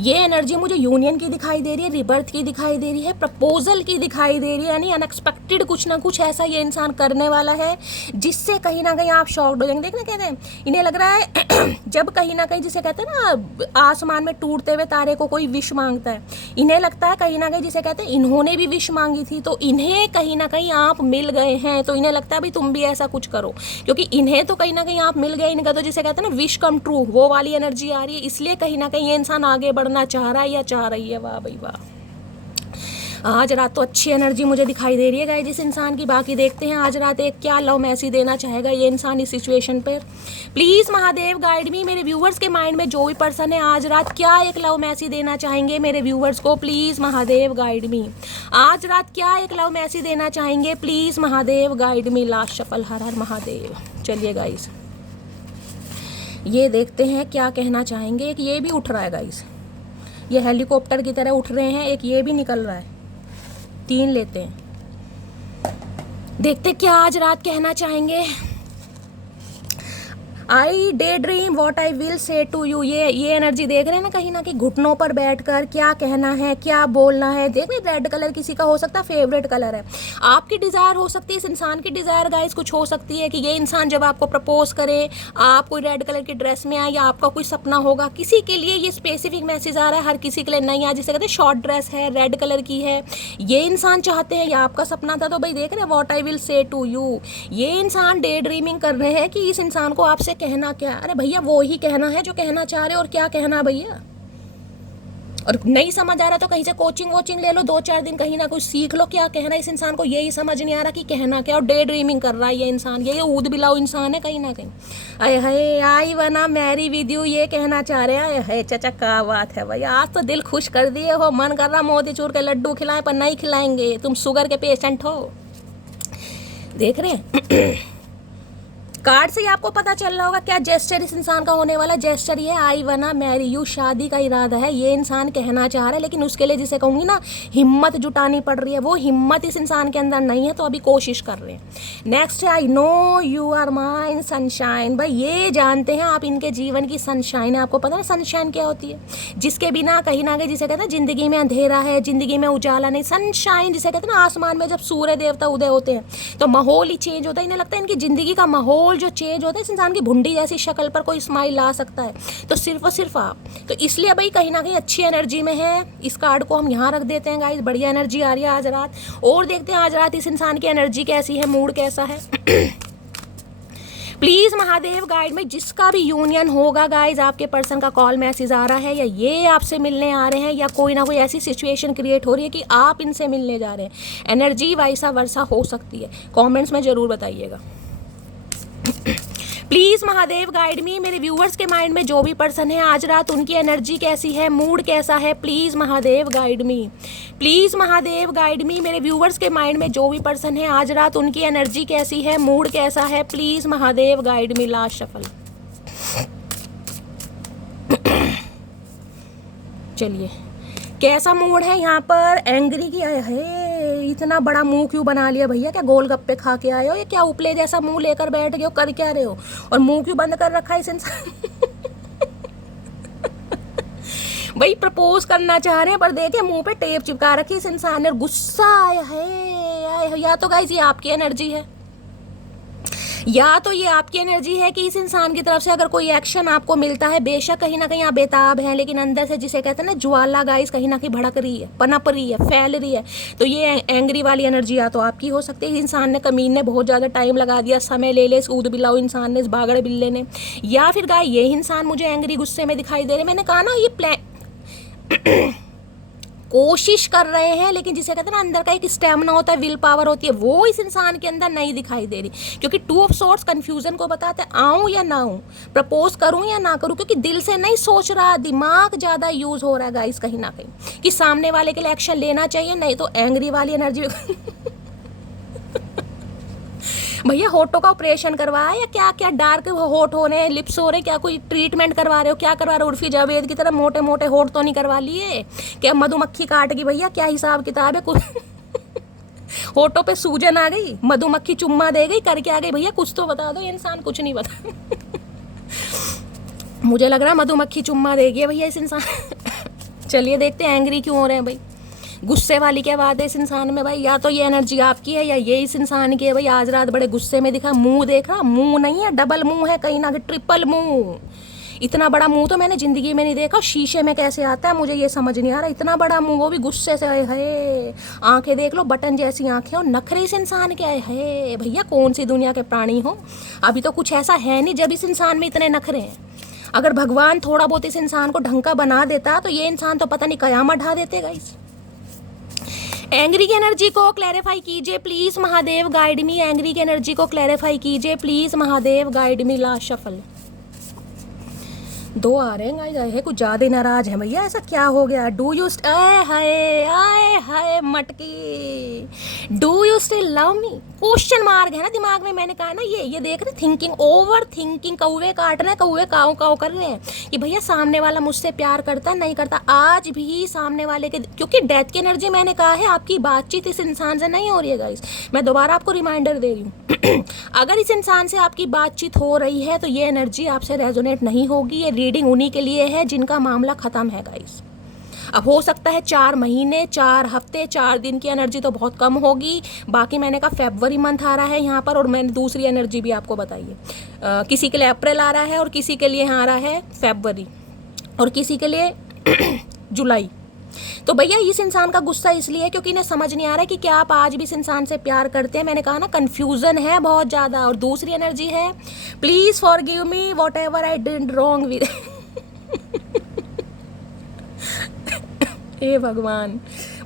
ये एनर्जी मुझे यूनियन की दिखाई दे रही है, रिबर्थ की दिखाई दे रही है, प्रपोजल की दिखाई दे रही है, यानी अनएक्सपेक्टेड कुछ ना कुछ ऐसा ये इंसान करने वाला है जिससे कहीं ना कहीं आप शॉक्ड हो जाएंगे। देखना कहते हैं इन्हें लग रहा है जब कहीं ना कहीं जिसे कहते हैं ना आसमान में टूटते हुए तारे को कोई विश मांगता है, इन्हें लगता है कहीं ना कहीं जिसे कहते हैं इन्होंने भी विश मांगी थी तो इन्हें कहीं ना कहीं आप मिल गए हैं, तो इन्हें लगता है भाई तुम भी ऐसा कुछ करो, क्योंकि इन्हें तो कहीं ना कहीं आप मिल गए, इनका तो जिसे कहते हैं ना विश कम ट्रू वो वाली एनर्जी आ रही है, इसलिए कहीं ना कहीं ये इंसान आगे बढ़ना चाह रहा है या चाह रही है। वाह भाई वाह, आज रात तो अच्छी एनर्जी मुझे दिखाई दे रही है गाइस इस इंसान की। बाकी देखते हैं आज रात एक क्या लव मैसेज देना चाहेगा ये इंसान इस सिचुएशन पर। Please Mahadev guide me. मेरे व्यूवर्स के माइंड में जो भी पर्सन है आज रात क्या एक लव मैसेज देना चाहेंगे मेरे व्यूवर्स को, प्लीज महादेव गाइड मी। आज रात क्या एक लव मैसेज देना चाहेंगे please Mahadev guide me. Last shuffle. Har Har Mahadev. चलिए गाइस ये देखते हैं क्या कहना चाहेंगे। एक ये भी उठ रहा है गाइस, ये हेलीकॉप्टर की तरह उठ रहे हैं, एक ये भी निकल रहा है, 3 लेते हैं, देखते क्या आज रात कहना चाहेंगे। I daydream what I will say to you. ये एनर्जी देख रहे हैं ना कहीं ना कहीं घुटनों पर बैठकर क्या कहना है क्या बोलना है। देख रहे रेड कलर किसी का हो सकता है फेवरेट कलर है, आपकी डिज़ायर हो सकती है, इस इंसान की डिज़ायर गाइस कुछ हो सकती है कि ये इंसान जब आपको प्रपोज करे आप कोई रेड कलर की ड्रेस में आए, या आपका कोई सपना होगा किसी के लिए ये स्पेसिफिक मैसेज आ रहा है, हर किसी के लिए नहीं आ, जिसे कहते हैं शॉर्ट ड्रेस है रेड कलर की है, ये इंसान चाहते हैं या आपका सपना था। तो भाई देख रहे हैं what I will say to you, ये इंसान डे ड्रीमिंग कर रहे हैं कि इस इंसान को आपसे कहना क्या। अरे भैया वो ही कहना है जो कहना चाह रहे, और क्या कहना भैया। और नहीं समझ आ रहा तो कहीं से कोचिंग वोचिंग ले लो, 2-4 दिन कहीं ना कुछ सीख लो क्या कहना है इस इंसान को, यही समझ नहीं आ रहा कि कहना क्या। और डे ड्रीमिंग कर रहा है ये इंसान, ये ऊद बिलाऊ इंसान है कहीं ना कहीं। अरे है आई वना मैरी विद यू, ये कहना चाह रहे हैं। है चाचा क्या बात है भैया, आज तो दिल खुश कर दिए हो, मन कर रहा मोतीचूर के लड्डू खिलाएं पर नहीं खिलाएंगे, तुम शुगर के पेशेंट हो। देख रहे हैं कार्ड से ही आपको पता चल रहा होगा क्या जेस्चर इस इंसान का होने वाला। जेस्चर ये आई वना मैरी यू, शादी का इरादा है ये इंसान कहना चाह रहा है, लेकिन उसके लिए जिसे कहूँगी ना हिम्मत जुटानी पड़ रही है, वो हिम्मत इस इंसान के अंदर नहीं है, तो अभी कोशिश कर रहे हैं। नेक्स्ट है I know you are mine sunshine. भाई ये जानते हैं आप इनके जीवन की सनशाइन है। आपको पता है सनशाइन क्या होती है, जिसके बिना कहीं ना कहीं जिसे कहते हैं जिंदगी में अंधेरा है, जिंदगी में उजाला नहीं। सनशाइन जिसे कहते हैं ना आसमान में जब सूर्य देवता उदय होते हैं तो माहौल ही चेंज होता है। इन्हें लगता है इनकी जिंदगी का माहौल जो चेंज होता है, इस इंसान की भुंडी जैसी शक्ल पर कोई स्माइल ला सकता है तो सिर्फ और सिर्फ आप। तो इसलिए भाई कहीं ना कहीं अच्छी एनर्जी में है। इस कार्ड को हम यहाँ रख देते हैं गाइस, बढ़िया एनर्जी आ रही है आज रात। और देखते हैं आज रात इस इंसान की एनर्जी कैसी है, मूड कैसा है। प्लीज महादेव गाइड में जिसका भी यूनियन होगा गाइज, आपके पर्सन का कॉल मैसेज आ रहा है या ये आपसे मिलने आ रहे हैं या कोई ना कोई ऐसी सिचुएशन क्रिएट हो रही है कि आप इनसे मिलने जा रहे हैं, एनर्जी वैसा वर्षा हो सकती है, कमेंट्स में जरूर बताइएगा। प्लीज महादेव गाइड मी, मेरे व्यूवर्स के माइंड में जो भी पर्सन है आज रात उनकी एनर्जी कैसी है, मूड कैसा है, please Mahadev guide me. Please Mahadev guide me, मेरे व्यूवर्स के माइंड में जो भी पर्सन है आज रात उनकी एनर्जी कैसी है, मूड कैसा है, please Mahadev guide me. Last shuffle. चलिए, कैसा मूड है यहाँ पर? एंग्री की है। इतना बड़ा मुंह क्यों बना लिया भैया? क्या गोलगप्पे खा के आए हो या क्या उपले जैसा मुंह लेकर बैठ गए हो? कर क्या रहे हो? और मुंह क्यों बंद कर रखा है इस इंसान? भाई प्रपोज करना चाह रहे हैं पर देखिए मुंह पे टेप चिपका रखी इस इंसान ने, गुस्सा आया है। या तो गाइस ये आपकी एनर्जी है, या तो ये आपकी एनर्जी है कि इस इंसान की तरफ से अगर कोई एक्शन आपको मिलता है, बेशक कहीं ना कहीं आप बेताब हैं लेकिन अंदर से जिसे कहते हैं ना ज्वाला गाइस, कहीं ना कहीं भड़क रही है, पनप रही है, फैल रही है। तो ये एंग्री वाली एनर्जी या तो आपकी हो सकती है, इंसान ने, कमीन ने बहुत ज़्यादा टाइम लगा दिया, समय ले ले, सूद बिलाओ इंसान ने, इस बागड़ बिल्ले ने, या फिर गाय ये इंसान मुझे एंग्री गुस्से में दिखाई दे रहे। मैंने कहा ना ये प्लान कोशिश कर रहे हैं लेकिन जिसे कहते हैं ना अंदर का एक स्टैमिना होता है, विल पावर होती है, वो इस इंसान के अंदर नहीं दिखाई दे रही। क्योंकि 2 ऑफ सोर्ट्स कंफ्यूजन को बताते हैं, आऊँ या ना आऊँ, प्रपोज करूँ या ना करूँ, क्योंकि दिल से नहीं सोच रहा, दिमाग ज़्यादा यूज हो रहा है गाइस कहीं ना कहीं कि सामने वाले के लिए एक्शन लेना चाहिए, नहीं तो एंग्री वाली एनर्जी। भैया होठों का ऑपरेशन करवाया या क्या? क्या डार्क होठ हो रहे हैं, लिप्स हो रहे हैं, क्या कोई ट्रीटमेंट करवा रहे हो, क्या करवा रहे हो? उर्फी जावेद की तरह मोटे मोटे होठ तो नहीं करवा लिए क्या? मधुमक्खी काट गई भैया? क्या हिसाब किताब है? कुछ होठों पे सूजन आ गई, मधुमक्खी चुम्मा दे गई, करके आ गई भैया? कुछ तो बता दो। इंसान कुछ नहीं बता। मुझे लग रहा है मधुमक्खी चुम्मा देगी भैया इस इंसान। चलिए देखते हैं एंग्री क्यों हो रहे हैं भाई, गुस्से वाली क्या बात है इस इंसान में भाई? या तो ये एनर्जी आपकी है या ये इस इंसान की है भाई। आज रात बड़े गुस्से में दिखा, मुंह देखा, मुंह नहीं है, डबल मुंह है, कहीं ना कहीं ट्रिपल मुंह। इतना बड़ा मुंह तो मैंने जिंदगी में नहीं देखा। शीशे में कैसे आता है मुझे ये समझ नहीं आ रहा, इतना बड़ा मुंह, वो भी गुस्से से। है आंखें देख लो, बटन जैसी आंखें, और नखरे इस इंसान के है भैया। कौन सी दुनिया के प्राणी हो? अभी तो कुछ ऐसा है नहीं जब इस इंसान में इतने नखरे हैं। अगर भगवान थोड़ा बहुत इस इंसान को ढंग का बना देता तो ये इंसान तो पता नहीं कयामत ढा देते गाइस। एंग्री की एनर्जी को क्लैरिफाई कीजिए please Mahadev guide me. Angry की एनर्जी को क्लैरिफाई कीजिए please Mahadev guide me. Last shuffle. 2 आ रहे हैं गाइस, आए हैं कुछ ज्यादा नाराज है भैया। ऐसा क्या हो गया? डू यू आए हाय मटकी, do you still love me? Question mark है ना दिमाग में। मैंने कहा ना ये देख रहे, थिंकिंग, ओवर थिंकिंग, कौवे काट रहे हैं, कौवे काव काव कर रहे हैं कि भैया सामने वाला मुझसे प्यार करता नहीं करता। आज भी सामने वाले के, क्योंकि डेथ की एनर्जी मैंने कहा है आपकी बातचीत इस इंसान से नहीं हो रही है गाइस। मैं दोबारा आपको रिमाइंडर दे रही हूँ। अगर इस इंसान से आपकी बातचीत हो रही है तो ये एनर्जी आपसे रेजोनेट नहीं होगी। ये रीडिंग उन्हीं के लिए है जिनका मामला खत्म है गाइस। अब हो सकता है 4 महीने, 4 हफ्ते, 4 दिन की एनर्जी तो बहुत कम होगी। बाकी मैंने कहा फरवरी मंथ आ रहा है यहाँ पर, और मैंने दूसरी एनर्जी भी आपको बताई है। किसी के लिए अप्रैल आ रहा है और किसी के लिए यहाँ आ रहा है फरवरी, और किसी के लिए जुलाई। तो भैया इस इंसान का गुस्सा इसलिए है क्योंकि इन्हें समझ नहीं आ रहा है कि क्या आप आज भी इस इंसान से प्यार करते हैं। मैंने कहा ना कन्फ्यूजन है बहुत ज़्यादा। और दूसरी एनर्जी है, please forgive me whatever I did wrong with. हे भगवान,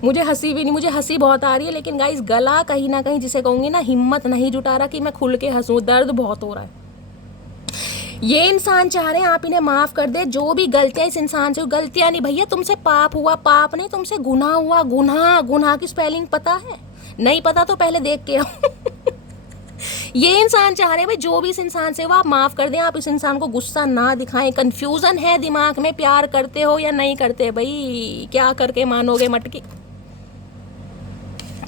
मुझे हंसी भी नहीं, मुझे हंसी बहुत आ रही है लेकिन गाइस गला कहीं ना कहीं, जिसे कहूँगी ना, हिम्मत नहीं जुटा रहा कि मैं खुल के हंसूँ। दर्द बहुत हो रहा है। ये इंसान चाह रहे हैं आप इन्हें माफ़ कर दे। जो भी गलतियाँ इस इंसान से, गलतियाँ नहीं भैया, तुमसे पाप हुआ, पाप नहीं, तुमसे गुनाह हुआ। गुनाह, गुनाह की स्पेलिंग पता है? नहीं पता तो पहले देख के आओ। ये इंसान चाह रहे हैं भाई जो भी इस इंसान से हुआ आप माफ़ कर दें, आप इस इंसान को गुस्सा ना दिखाएं। कन्फ्यूज़न है दिमाग में, प्यार करते हो या नहीं करते भाई, क्या करके मानोगे मटकी।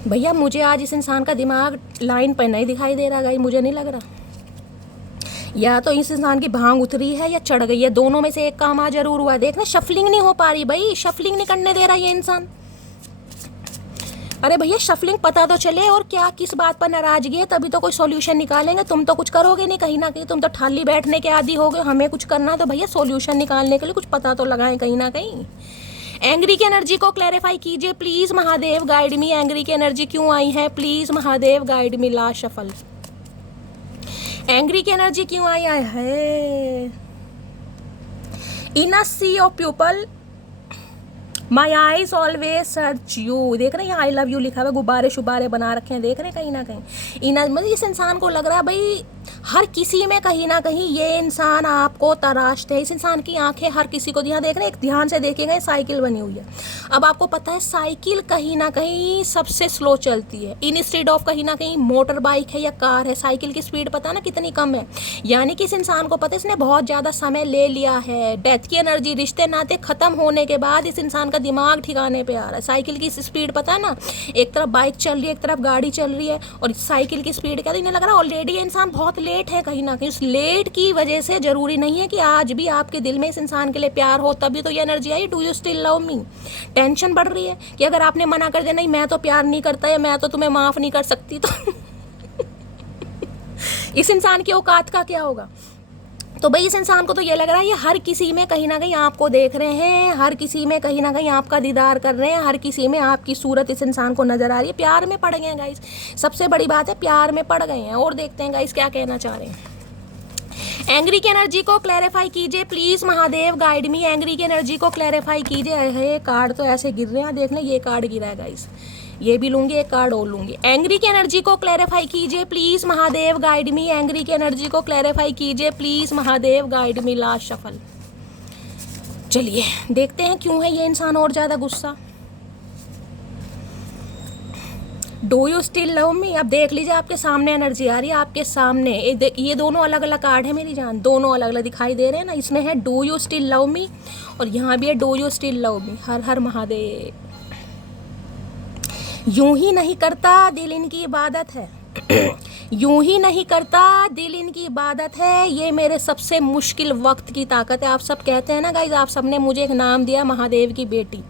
भैया मुझे आज इस इंसान का दिमाग लाइन पर नहीं दिखाई दे रहा गाई, मुझे नहीं लग रहा। या तो इस इंसान की भांग उतरी है या चढ़ गई है, दोनों में से एक काम आज जरूर हुआ है। देखना शफलिंग नहीं हो पा रही भाई, शफलिंग नहीं करने दे रहा ये इंसान। अरे भैया शफलिंग पता तो चले, और क्या किस बात पर नाराजगी है, तभी तो कोई सॉल्यूशन निकालेंगे। तुम तो कुछ करोगे नहीं, कहीं ना कहीं तुम तो ठाली बैठने के आदी हो गए। हमें कुछ करना है तो भैया सॉल्यूशन निकालने के लिए कुछ पता तो लगाएं कहीं ना कहीं। एंग्री की एनर्जी को क्लैरिफाई कीजिए please Mahadev guide me. Angry की एनर्जी क्यों आई है please Mahadev guide me. Last shuffle. Angry की एनर्जी क्यों आई है? In a sea of people my eyes always search you. देख रहे हैं आई लव यू लिखा हुआ, गुब्बारे शुब्बारे बना रखे हैं, देख रहे हैं कहीं ना कहीं। इन मतलब इस इंसान को लग रहा है भाई हर किसी में कहीं ना कहीं ये इंसान आपको तराशते है। इस इंसान की आंखें हर किसी को, यहाँ देख रहे हैं, ध्यान से देखिएगा, साइकिल बनी हुई है। अब आपको पता है साइकिल कहीं ना कहीं सबसे स्लो चलती है, इंस्टेड ऑफ कहीं ना कहीं मोटर बाइक है या कार है। साइकिल की स्पीड पता है ना कितनी कम है, यानी कि इस इंसान को पता है इसने बहुत ज़्यादा समय ले लिया है। डेथ की एनर्जी, रिश्ते नाते खत्म होने के बाद इस इंसान का दिमाग ठिकाने पे आ रहा है। साइकिल की स्पीड पता है ना, एक तरफ बाइक चल रही है, एक तरफ गाड़ी चल रही है, और साइकिल की स्पीड क्या, इन्हें लग रहा है ऑलरेडी ये इंसान बहुत लेट है। कहीं ना कहीं उस लेट की वजह से जरूरी नहीं है कि आज भी आपके दिल में इस इंसान के लिए प्यार हो, तभी तो ये energy I, do you still love me. Tension बढ़ रही है कि अगर आपने मना कर दिया नहीं मैं तो प्यार नहीं करता या मैं तो तुम्हें माफ नहीं कर सकती, तो इस इंसान की औकात का क्या होगा। तो भाई इस इंसान को तो ये लग रहा है ये हर किसी में कहीं ना कहीं आपको देख रहे हैं, हर किसी में कहीं ना कहीं आपका दीदार कर रहे हैं, हर किसी में आपकी सूरत इस इंसान को नजर आ रही है। प्यार में पड़ गए हैं गाइस, सबसे बड़ी बात है प्यार में पड़ गए हैं। और देखते हैं गाइस क्या कहना चाह रहे हैं। एंग्री की एनर्जी को क्लैरिफाई कीजिए please, Mahadev guide me. Angry की एनर्जी को क्लैरिफाई कीजिए। है कार्ड तो ऐसे गिर रहे हैं, देख लें, ये कार्ड गिरा है गाइस, ये भी लूंगी, एक कार्ड और लूंगी। एंग्री की एनर्जी को क्लैरिफाई कीजिए please, Mahadev guide me. Angry की एनर्जी को क्लैरिफाई कीजिए please, Mahadev guide me. Last shuffle. चलिए देखते हैं क्यों है ये इंसान और ज्यादा गुस्सा। डू यू स्टिल लव मी। अब देख लीजिए आपके सामने एनर्जी आ रही है, आपके सामने ये दोनों अलग अलग कार्ड है मेरी जान, दोनों अलग अलग दिखाई दे रहे हैं ना। इसमें है do you still love me और यहाँ भी है do you still love me. Har Har Mahadev. यूं ही नहीं करता दिल इनकी इबादत है, यूं ही नहीं करता दिल इनकी इबादत है, ये मेरे सबसे मुश्किल वक्त की ताकत है। आप सब कहते हैं ना गाइज, आप सब ने मुझे एक नाम दिया महादेव की बेटी।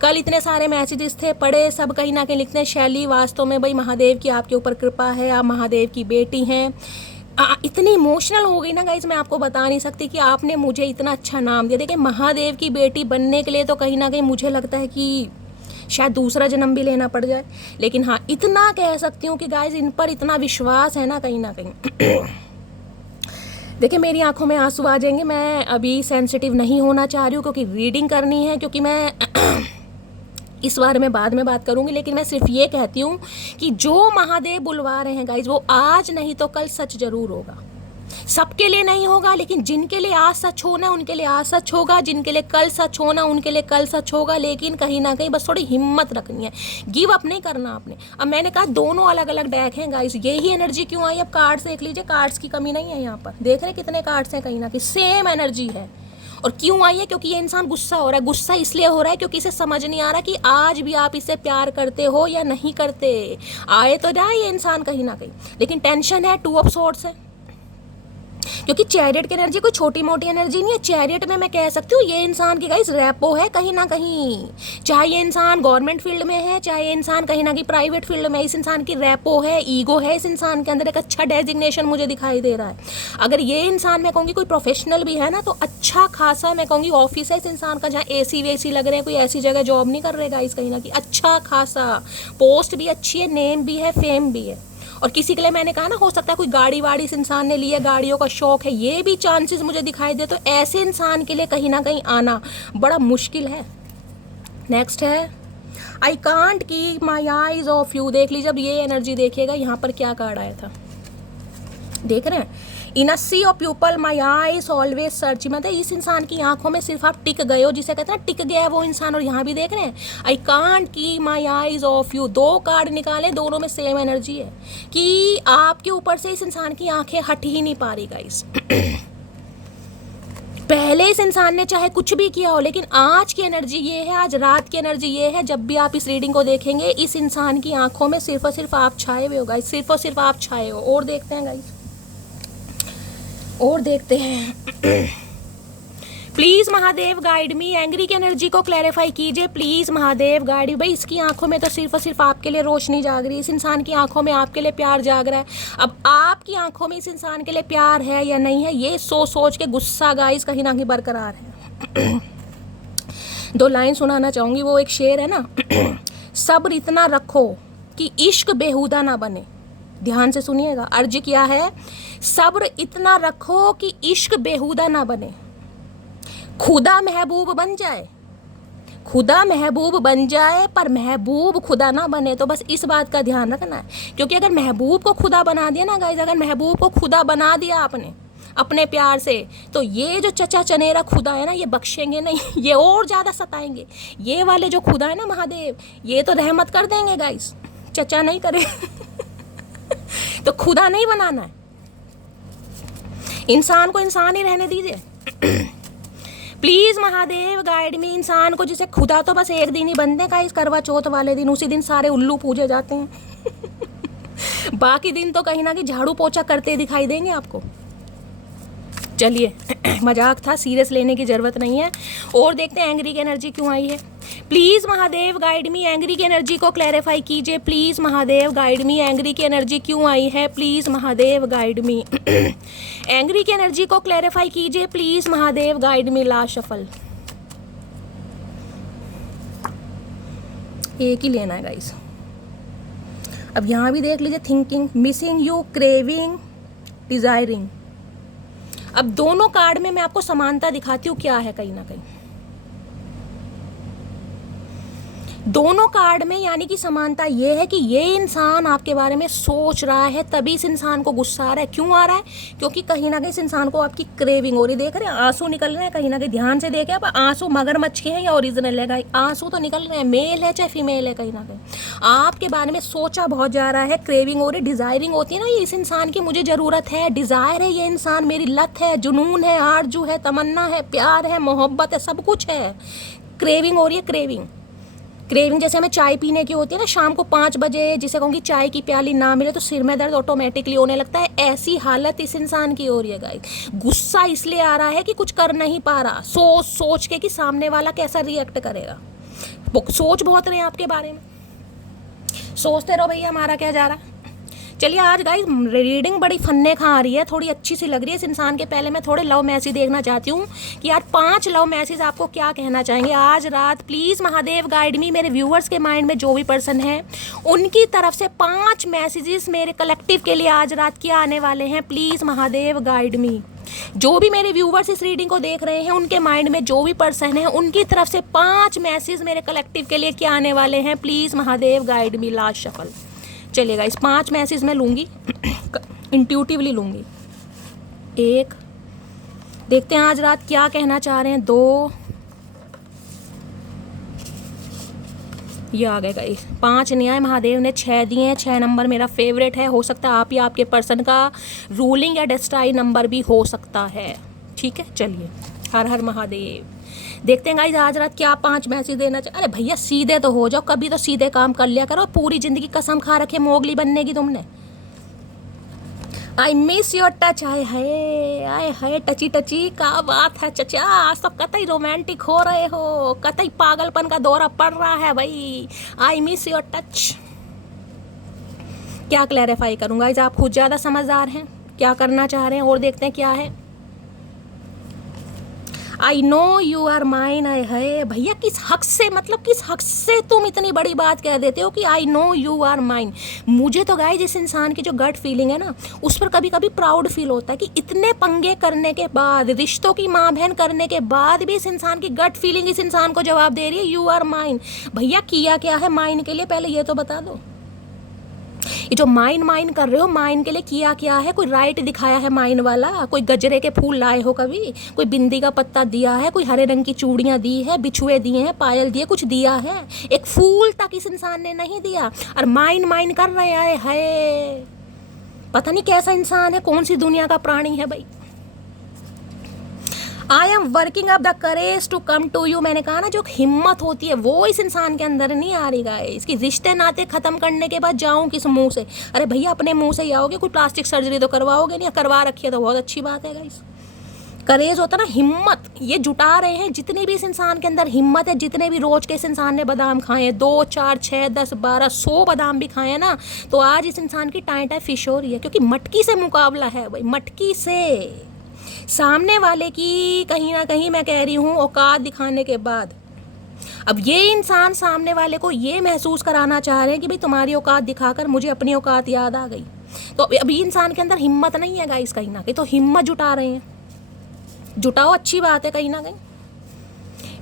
कल इतने सारे मैसेजेस थे पढ़े, सब कहीं ना कहीं लिखते हैं शैली वास्तव में भाई महादेव की आपके ऊपर कृपा है, आप महादेव की बेटी हैं। इतनी इमोशनल हो गई ना गाइज, मैं आपको बता नहीं सकती कि आपने मुझे इतना अच्छा नाम दिया। देखिए महादेव की बेटी बनने के लिए तो कहीं ना कहीं मुझे लगता है कि शायद दूसरा जन्म भी लेना पड़ जाए, लेकिन हाँ इतना कह सकती हूँ कि गाइज इन पर इतना विश्वास है ना कहीं देखिए मेरी आंखों में आंसू आ जाएंगे। मैं अभी सेंसिटिव नहीं होना चाह रही हूँ क्योंकि रीडिंग करनी है, क्योंकि मैं इस बारे में बाद में बात करूंगी, लेकिन मैं सिर्फ ये कहती हूँ कि जो महादेव बुलवा रहे हैं गाइज वो आज नहीं तो कल सच जरूर होगा। सबके लिए नहीं होगा, लेकिन जिनके लिए आज सच होना उनके लिए आज सच होगा, जिनके लिए कल सच होना उनके लिए कल सच होगा। लेकिन कहीं ना कहीं बस थोड़ी हिम्मत रखनी है, गिव अप नहीं करना आपने। अब मैंने कहा दोनों अलग अलग डेक हैं गाइस, यही एनर्जी क्यों आई। अब कार्ड्स देख लीजिए, कार्ड्स की कमी नहीं है यहाँ पर, देख रहे कितने कार्ड्स हैं, कहीं ना कहीं सेम एनर्जी है। और क्यों आई है, क्योंकि ये इंसान गुस्सा हो रहा है। गुस्सा इसलिए हो रहा है क्योंकि इसे समझ नहीं आ रहा कि आज भी आप इसे प्यार करते हो या नहीं करते। आए तो जाए ये इंसान कहीं ना कहीं, लेकिन टेंशन है, 2 ऑफ स्वॉर्ड्स है। क्योंकि चैरियट की एनर्जी कोई छोटी मोटी एनर्जी नहीं है। चैरियट में मैं कह सकती हूँ ये इंसान की गाइस रैपो है कहीं ना कहीं, चाहे ये इंसान गवर्नमेंट फील्ड में है, चाहे ये इंसान कहीं ना कहीं प्राइवेट फील्ड में, इस इंसान की रैपो है, ईगो है इस इंसान के अंदर। एक अच्छा डेजिग्नेशन मुझे दिखाई दे रहा है। अगर ये इंसान मैं कहूँगी कोई प्रोफेशनल भी है ना, तो अच्छा खासा मैं कहूँगी ऑफिस है इस इंसान का, जहाँ AC वेसी लग रहे हैं, कोई ऐसी जगह जॉब नहीं कर रहे गाइस, कहीं ना कहीं अच्छा खासा पोस्ट भी अच्छी है, नेम भी है, फेम भी है। और किसी के लिए मैंने कहा ना हो सकता है कोई गाड़ी वाड़ी इस इंसान ने ली है, गाड़ियों का शौक है, ये भी चांसेस मुझे दिखाई दे। तो ऐसे इंसान के लिए कहीं ना कहीं आना बड़ा मुश्किल है। नेक्स्ट है I can't keep my eyes of you. देख लीजिए अब ये एनर्जी देखिएगा, यहाँ पर क्या कार्ड आया था, देख रहे हैं, in a sea of people my eyes always search. मतलब इस इंसान की आंखों में सिर्फ आप टिक गए हो, जिसे कहते हैं ना टिक गया है वो इंसान। और यहाँ भी देख रहे हैं I can't keep my eyes of you. 2 card निकाले, दोनों में सेम एनर्जी है कि आपके ऊपर से इस इंसान की आंखें हट ही नहीं पा रही गाइस। पहले इस इंसान ने चाहे कुछ भी किया हो, लेकिन आज की एनर्जी ये है, आज रात की एनर्जी ये है, जब भी आप इस रीडिंग को देखेंगे इस इंसान की आंखों में सिर्फ और सिर्फ आप छाए हुए हो गाइस, सिर्फ और सिर्फ आप छाए हो। और देखते हैं गाइस, और देखते हैं please Mahadev guide me. Angry की एनर्जी को क्लैरिफाई कीजिए प्लीज महादेव गाइड। भाई इसकी आंखों में तो सिर्फ और सिर्फ आपके लिए रोशनी जाग रही है, इस इंसान की आंखों में आपके लिए प्यार जाग रहा है। अब आपकी आंखों में इस इंसान के लिए प्यार है या नहीं है, ये सोच सोच के गुस्सा गाइस कहीं ना कहीं बरकरार है। 2 लाइन सुनाना चाहूंगी, वो एक शेर है ना, सब्र इतना रखो कि इश्क बेहुदा ना बने, ध्यान से सुनिएगा। अर्ज क्या है? सब्र इतना रखो कि इश्क बेहुदा ना बने, खुदा महबूब बन जाए, खुदा महबूब बन जाए पर महबूब खुदा ना बने। तो बस इस बात का ध्यान रखना है, क्योंकि अगर महबूब को खुदा बना दिया ना गाइस, अगर महबूब को खुदा बना दिया आपने अपने प्यार से, तो ये जो चचा चनेरा खुदा है ना, ये बख्शेंगे नहीं, ये और ज़्यादा सताएंगे। ये वाले जो खुदा है ना महादेव, ये तो रहमत कर देंगे गाइस, चचा नहीं करे। तो खुदा नहीं बनाना है, इंसान को इंसान ही रहने दीजिए। प्लीज़ महादेव गाइड मी इंसान को, जिसे खुदा तो बस एक दिन ही बनते हैं गाइस, करवा चौथ वाले दिन, उसी दिन सारे उल्लू पूजे जाते हैं। बाकी दिन तो कहीं ना कहीं झाड़ू पोछा करते दिखाई देंगे आपको। चलिए, मजाक था, सीरियस लेने की ज़रूरत नहीं है। और देखते हैं एंग्री की एनर्जी क्यों आई है। Please Mahadev guide me, angry की एनर्जी को क्लैरिफाई कीजिए। Please Mahadev guide me, angry की एनर्जी क्यों आई है? Please Mahadev guide me. Angry की एनर्जी को क्लैरिफाई कीजिए please Mahadev guide me. Last shuffle एक ही लेना है गाइस। अब यहाँ भी देख लीजिए, thinking, missing you, craving, desiring. अब दोनों कार्ड में मैं आपको समानता दिखाती हूँ क्या है। कहीं ना कहीं दोनों कार्ड में यानी कि समानता ये है कि ये इंसान आपके बारे में सोच रहा है, तभी इस इंसान को गुस्सा आ रहा है। क्यों आ रहा है? क्योंकि कहीं ना कहीं इस इंसान को आपकी क्रेविंग हो रही। देख रहे हैं आंसू निकल रहे हैं, कहीं ना कहीं ध्यान से देखें आप, आंसू मगरमच्छ के हैं या ओरिजिनल है? आंसू तो निकल रहे हैं, मेल है चाहे फीमेल है, कहीं ना कहीं आपके बारे में सोचा बहुत जा रहा है, क्रेविंग हो रही, डिज़ायरिंग होती है ना, ये इस इंसान की मुझे ज़रूरत है, डिज़ायर है, ये इंसान मेरी लत है, जुनून है, आरजू है, तमन्ना है, प्यार है, मोहब्बत है, सब कुछ है। क्रेविंग हो रही है, क्रेविंग। क्रेविंग जैसे हमें चाय पीने की होती है ना, शाम को 5 बजे जिसे कहूँगी चाय की प्याली ना मिले तो सिर में दर्द ऑटोमेटिकली होने लगता है, ऐसी हालत इस इंसान की हो रही है गाइस। गुस्सा इसलिए आ रहा है कि कुछ कर नहीं पा रहा, सोच सोच के कि सामने वाला कैसा रिएक्ट करेगा। सोच बहुत रहे हैं आपके बारे में, सोचते रहो भैया हमारा क्या जा रहा है। चलिए आज गाइस रीडिंग बड़ी फन्ने खा आ रही है, थोड़ी अच्छी सी लग रही है इस इंसान के। पहले मैं थोड़े लव मैसेज देखना चाहती हूँ कि यार 5 लव मैसेज आपको क्या कहना चाहेंगे आज रात। प्लीज़ महादेव गाइड मी, मेरे व्यूअर्स के माइंड में जो भी पर्सन है उनकी तरफ से 5 मैसेजेस मेरे कलेक्टिव के लिए आज रात क्या आने वाले हैं। प्लीज़ महादेव गाइड मी। जो भी मेरे व्यूवर्स इस रीडिंग को देख रहे हैं उनके माइंड में जो भी पर्सन है उनकी तरफ से 5 मैसेज मेरे कलेक्टिव के लिए क्या आने वाले हैं। Please Mahadev guide me. Last shuffle. चलिएगा, इस 5 मैसेज मैं लूँगी, इंट्यूटिवली लूँगी। 1, देखते हैं आज रात क्या कहना चाह रहे हैं। 2, ये आ गए गाइस। 5 नहीं आए, महादेव ने 6 दिए हैं। 6 नंबर मेरा फेवरेट है, हो सकता है आप या आपके पर्सन का रूलिंग या डेस्टाइन नंबर भी हो सकता है। ठीक है, चलिए, हर हर महादेव। देखते हैं गाइस आज रात क्या 5 मैसेज देना चाहिए। अरे भैया सीधे तो हो जाओ, कभी तो सीधे काम कर लिया करो। पूरी जिंदगी कसम खा रखे मोगली बनने की तुमने। I miss your touch. आए हाय टची टची, क्या बात है चचा, आज तो कतई रोमांटिक हो रहे हो, कतई पागलपन का दौरा पड़ रहा है भाई। I miss your touch. क्या क्लैरिफाई करूँगा गाइस, आप खुद ज़्यादा समझदार हैं, क्या करना चाह रहे हैं। और देखते हैं क्या है। I know you are mine. आए है भैया, किस हक से, मतलब किस हक से तुम इतनी बड़ी बात कह देते हो कि I know you are mine. मुझे तो गाइस इस इंसान की जो गट फीलिंग है ना, उस पर कभी कभी प्राउड फील होता है कि इतने पंगे करने के बाद, रिश्तों की माँ बहन करने के बाद भी इस इंसान की गट फीलिंग इस इंसान को जवाब दे रही है यू आर माइन। भैया किया क्या है माइन के लिए, पहले ये तो बता दो। ये जो माइन कर रहे हो, माइन के लिए किया क्या है? कोई राइट दिखाया है माइन वाला? कोई गजरे के फूल लाए हो कभी? कोई बिंदी का पत्ता दिया है? कोई हरे रंग की चूड़ियाँ दी है, बिछुए दिए हैं, पायल दिए, कुछ दिया है? एक फूल तक इस इंसान ने नहीं दिया और माइन कर रहे हैं। पता नहीं कैसा इंसान है, कौन सी दुनिया का प्राणी है भाई। I am working up the courage to come to you. मैंने कहा ना, जो हिम्मत होती है वो इस इंसान के अंदर नहीं आ रही गाइस। इसकी रिश्ते नाते खत्म करने के बाद जाऊं किस मुंह से? अरे भैया अपने मुंह से ही आओगे, कोई प्लास्टिक सर्जरी तो करवाओगे नहीं, करवा रखी है तो बहुत अच्छी बात है गाइस। करेज होता ना, हिम्मत, ये जुटा रहे हैं। जितनी भी इस इंसान के अंदर हिम्मत है, जितने भी रोज के इस इंसान ने बादाम खाए, 2, 4, 6, 10, 12, 100 बादाम भी खाए ना, तो आज इस इंसान की टाइट फिश हो रही है, क्योंकि मटकी से मुकाबला है भाई, मटकी से। सामने वाले की कहीं ना कहीं मैं कह रही हूँ औकात दिखाने के बाद, अब ये इंसान सामने वाले को ये महसूस कराना चाह रहे हैं कि भाई तुम्हारी औकात दिखाकर मुझे अपनी औकात याद आ गई। तो अभी इंसान के अंदर हिम्मत नहीं है गाइस, कहीं ना कहीं तो हिम्मत जुटा रहे हैं, जुटाओ, अच्छी बात है कहीं ना कहीं।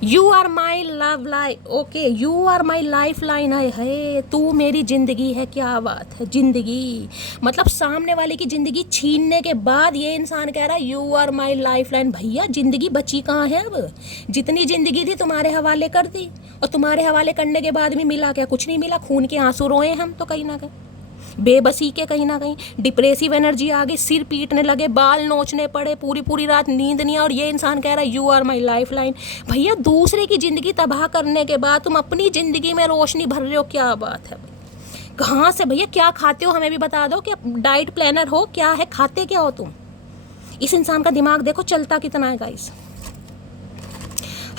You are my love life, okay, you are my lifeline है, तू मेरी जिंदगी है, क्या बात है, जिंदगी मतलब सामने वाले की जिंदगी छीनने के बाद ये इंसान कह रहा है you are my lifeline. भैया जिंदगी बची कहाँ है अब, जितनी जिंदगी थी तुम्हारे हवाले कर दी, और तुम्हारे हवाले करने के बाद भी मिला क्या, कुछ नहीं मिला, खून के आंसू रोए हम तो कहीं ना कहीं, बेबसी के कहीं ना कहीं, डिप्रेसिव एनर्जी आ गई, सिर पीटने लगे, बाल नोचने पड़े, पूरी पूरी रात नींद नहीं, और ये इंसान कह रहा है you are my lifeline. भैया दूसरे की ज़िंदगी तबाह करने के बाद तुम अपनी ज़िंदगी में रोशनी भर रहे हो, क्या बात है भाई, कहाँ से भैया, क्या खाते हो हमें भी बता दो, कि डाइट प्लानर हो, क्या है, खाते क्या हो तुम। इस इंसान का दिमाग देखो चलता कितना है guys.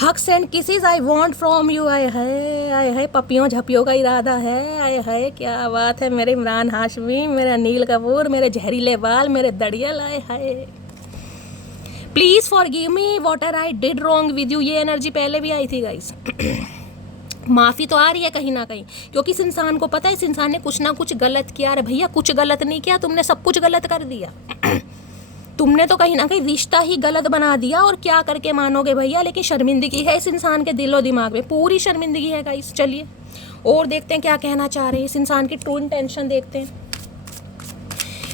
Hugs and kisses I want from you, आए है पपियों झपियों का इरादा है, आए है क्या बात है, मेरे इमरान हाशमी, मेरा नील कपूर, मेरे जहरीले बाल, मेरे दड़ियल, आए है please for give me what are I did wrong with you. ये एनर्जी पहले भी आई थी गाइस। माफ़ी तो आ रही है कहीं ना कहीं, क्योंकि इस इंसान को पता है इस इंसान ने कुछ ना कुछ गलत किया। अरे भैया कुछ गलत नहीं किया तुमने, सब कुछ गलत कर दिया। तुमने तो कहीं ना कहीं रिश्ता ही गलत बना दिया, और क्या करके मानोगे भैया, लेकिन शर्मिंदगी है इस इंसान के दिलो दिमाग में, पूरी शर्मिंदगी है गाइस। चलिए और देखते हैं क्या कहना चाह रहे हैं इस इंसान की ट्रू इंटेंशन, देखते हैं।